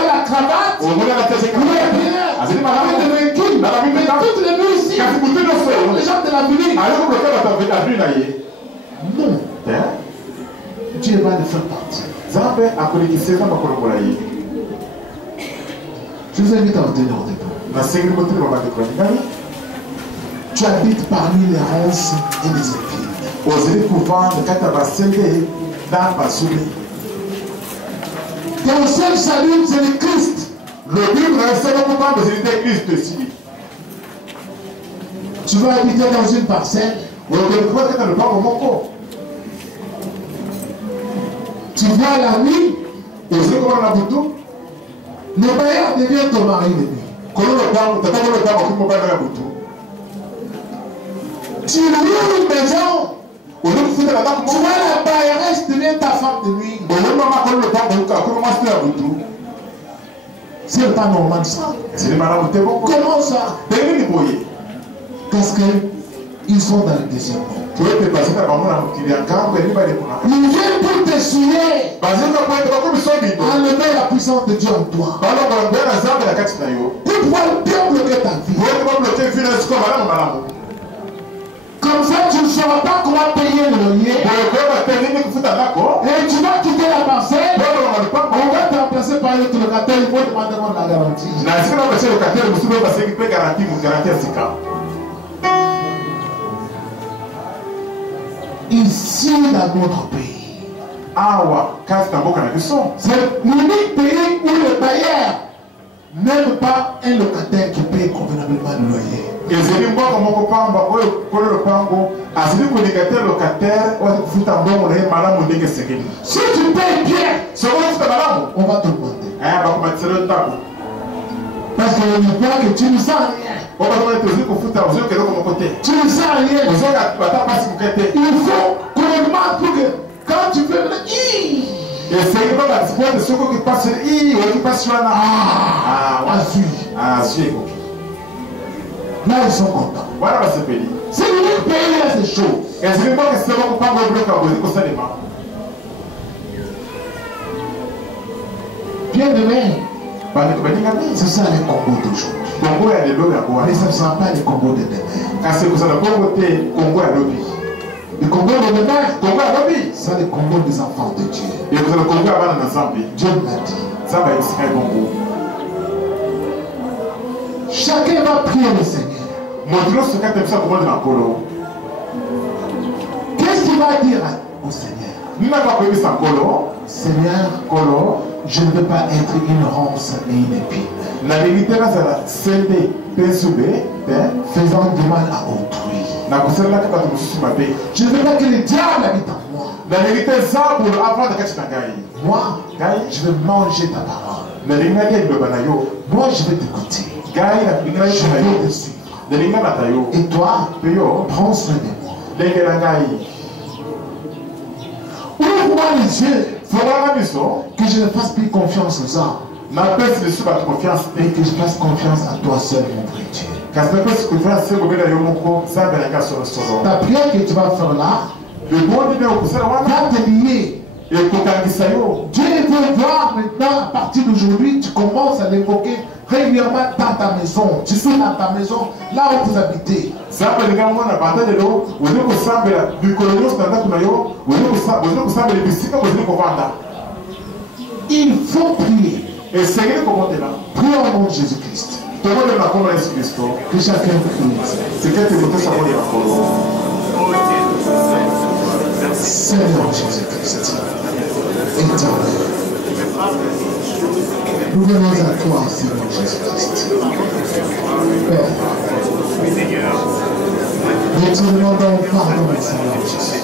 la cravate, il est bien, il est véhicule. Mais toutes les nuits ici, les gens de la ville. Non. Dieu va le faire partir. Je vous invite à retenir au départ. Tu habites parmi les ronces et les épines. Ton seul salut, c'est le Christ. Le Bible tu vas habiter dans une parcelle. Tu viens la nuit. Le bailleur devient ton mari de nuit. Tu loues une maison. Tu vois la bailleresse devient ta femme de nuit. C'est le temps normal ça. Comment ça? Parce qu'ils sont dans le désir. Ils viennent pour te souiller. Enlever la puissance de Dieu en toi. Pour pouvoir bien bloquer ta vie. Comme ça, tu ne sauras pas comment payer le loyer. Et tu vas quitter la parcelle. On va te remplacer par un autre locataire. Il faut demander la garantie. Ici, dans notre pays, c'est l'unique pays où le bailleur n'aime pas un locataire qui paye convenablement le loyer. Si tu payes bien, on va te demander. Parce que je crois que tu ne sens rien. Tu ne sens rien. Il faut qu'on demande pour que quand tu fais là ils sont contents. C'est l'unique pays à ces choses. Bien aimé. C'est ça les combos d'aujourd'hui. Mais ça ne sera pas les combos de demain. Les combos de demain, c'est les combos des enfants de Dieu. Dieu l'a dit. Chacun va prier le Seigneur. Qu'est-ce qu'il va dire au Seigneur? Seigneur, je ne veux pas être une ronce et une épine. Faisant du mal à autrui. Je ne veux pas que le diable habite en moi. Moi, je veux manger ta parole. Moi, je vais t'écouter. Je vais te suivre. Et toi, prends soin de moi. Ouvre-moi les yeux. Que je ne fasse plus confiance aux hommes. Mais que je fasse confiance à toi seul, mon vrai Dieu. Ta prière que tu vas faire là, va te lier. Dieu veut voir maintenant, à partir d'aujourd'hui, tu commences à l'évoquer régulièrement dans ta maison. Tu sais dans ta maison, là où vous habitez. Il faut prier. Prions au nom de Jésus-Christ. Que chacun prie. Seigneur Jésus-Christ, éternel, nous venons à toi, Seigneur Jésus-Christ. Père, nous te demandons pardon, Seigneur Jésus.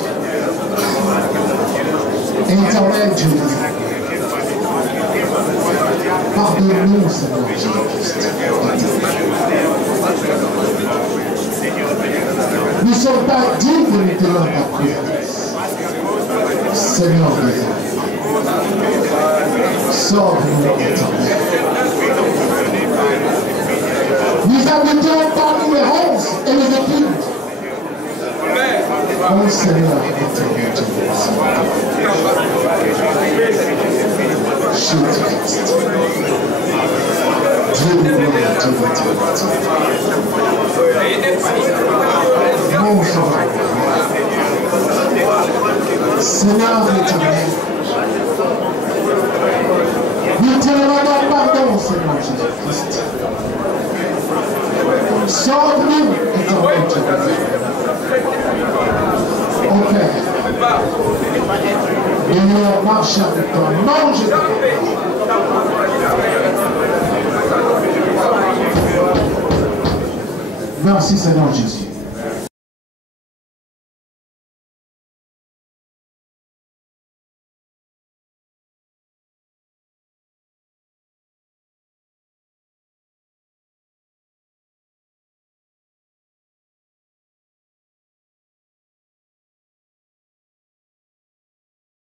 Éternel Dieu, pardonne-nous, Seigneur Jésus-Christ. Nous ne sommes pas dignes de nous tenir ta présence. Seigneur Dieu, sauve-nous, éternel. Nous habitons parmi les ronces et les épines. Oh Seigneur, éternel Dieu, Jésus-Christ. Dieu de gloire, Dieu d'éternité. Mon Sauveur. Seigneur éternel, nous te demandons pardon, Seigneur Jésus-Christ. Ok. Et nous marchons avec toi. Non, je Merci Seigneur Jésus.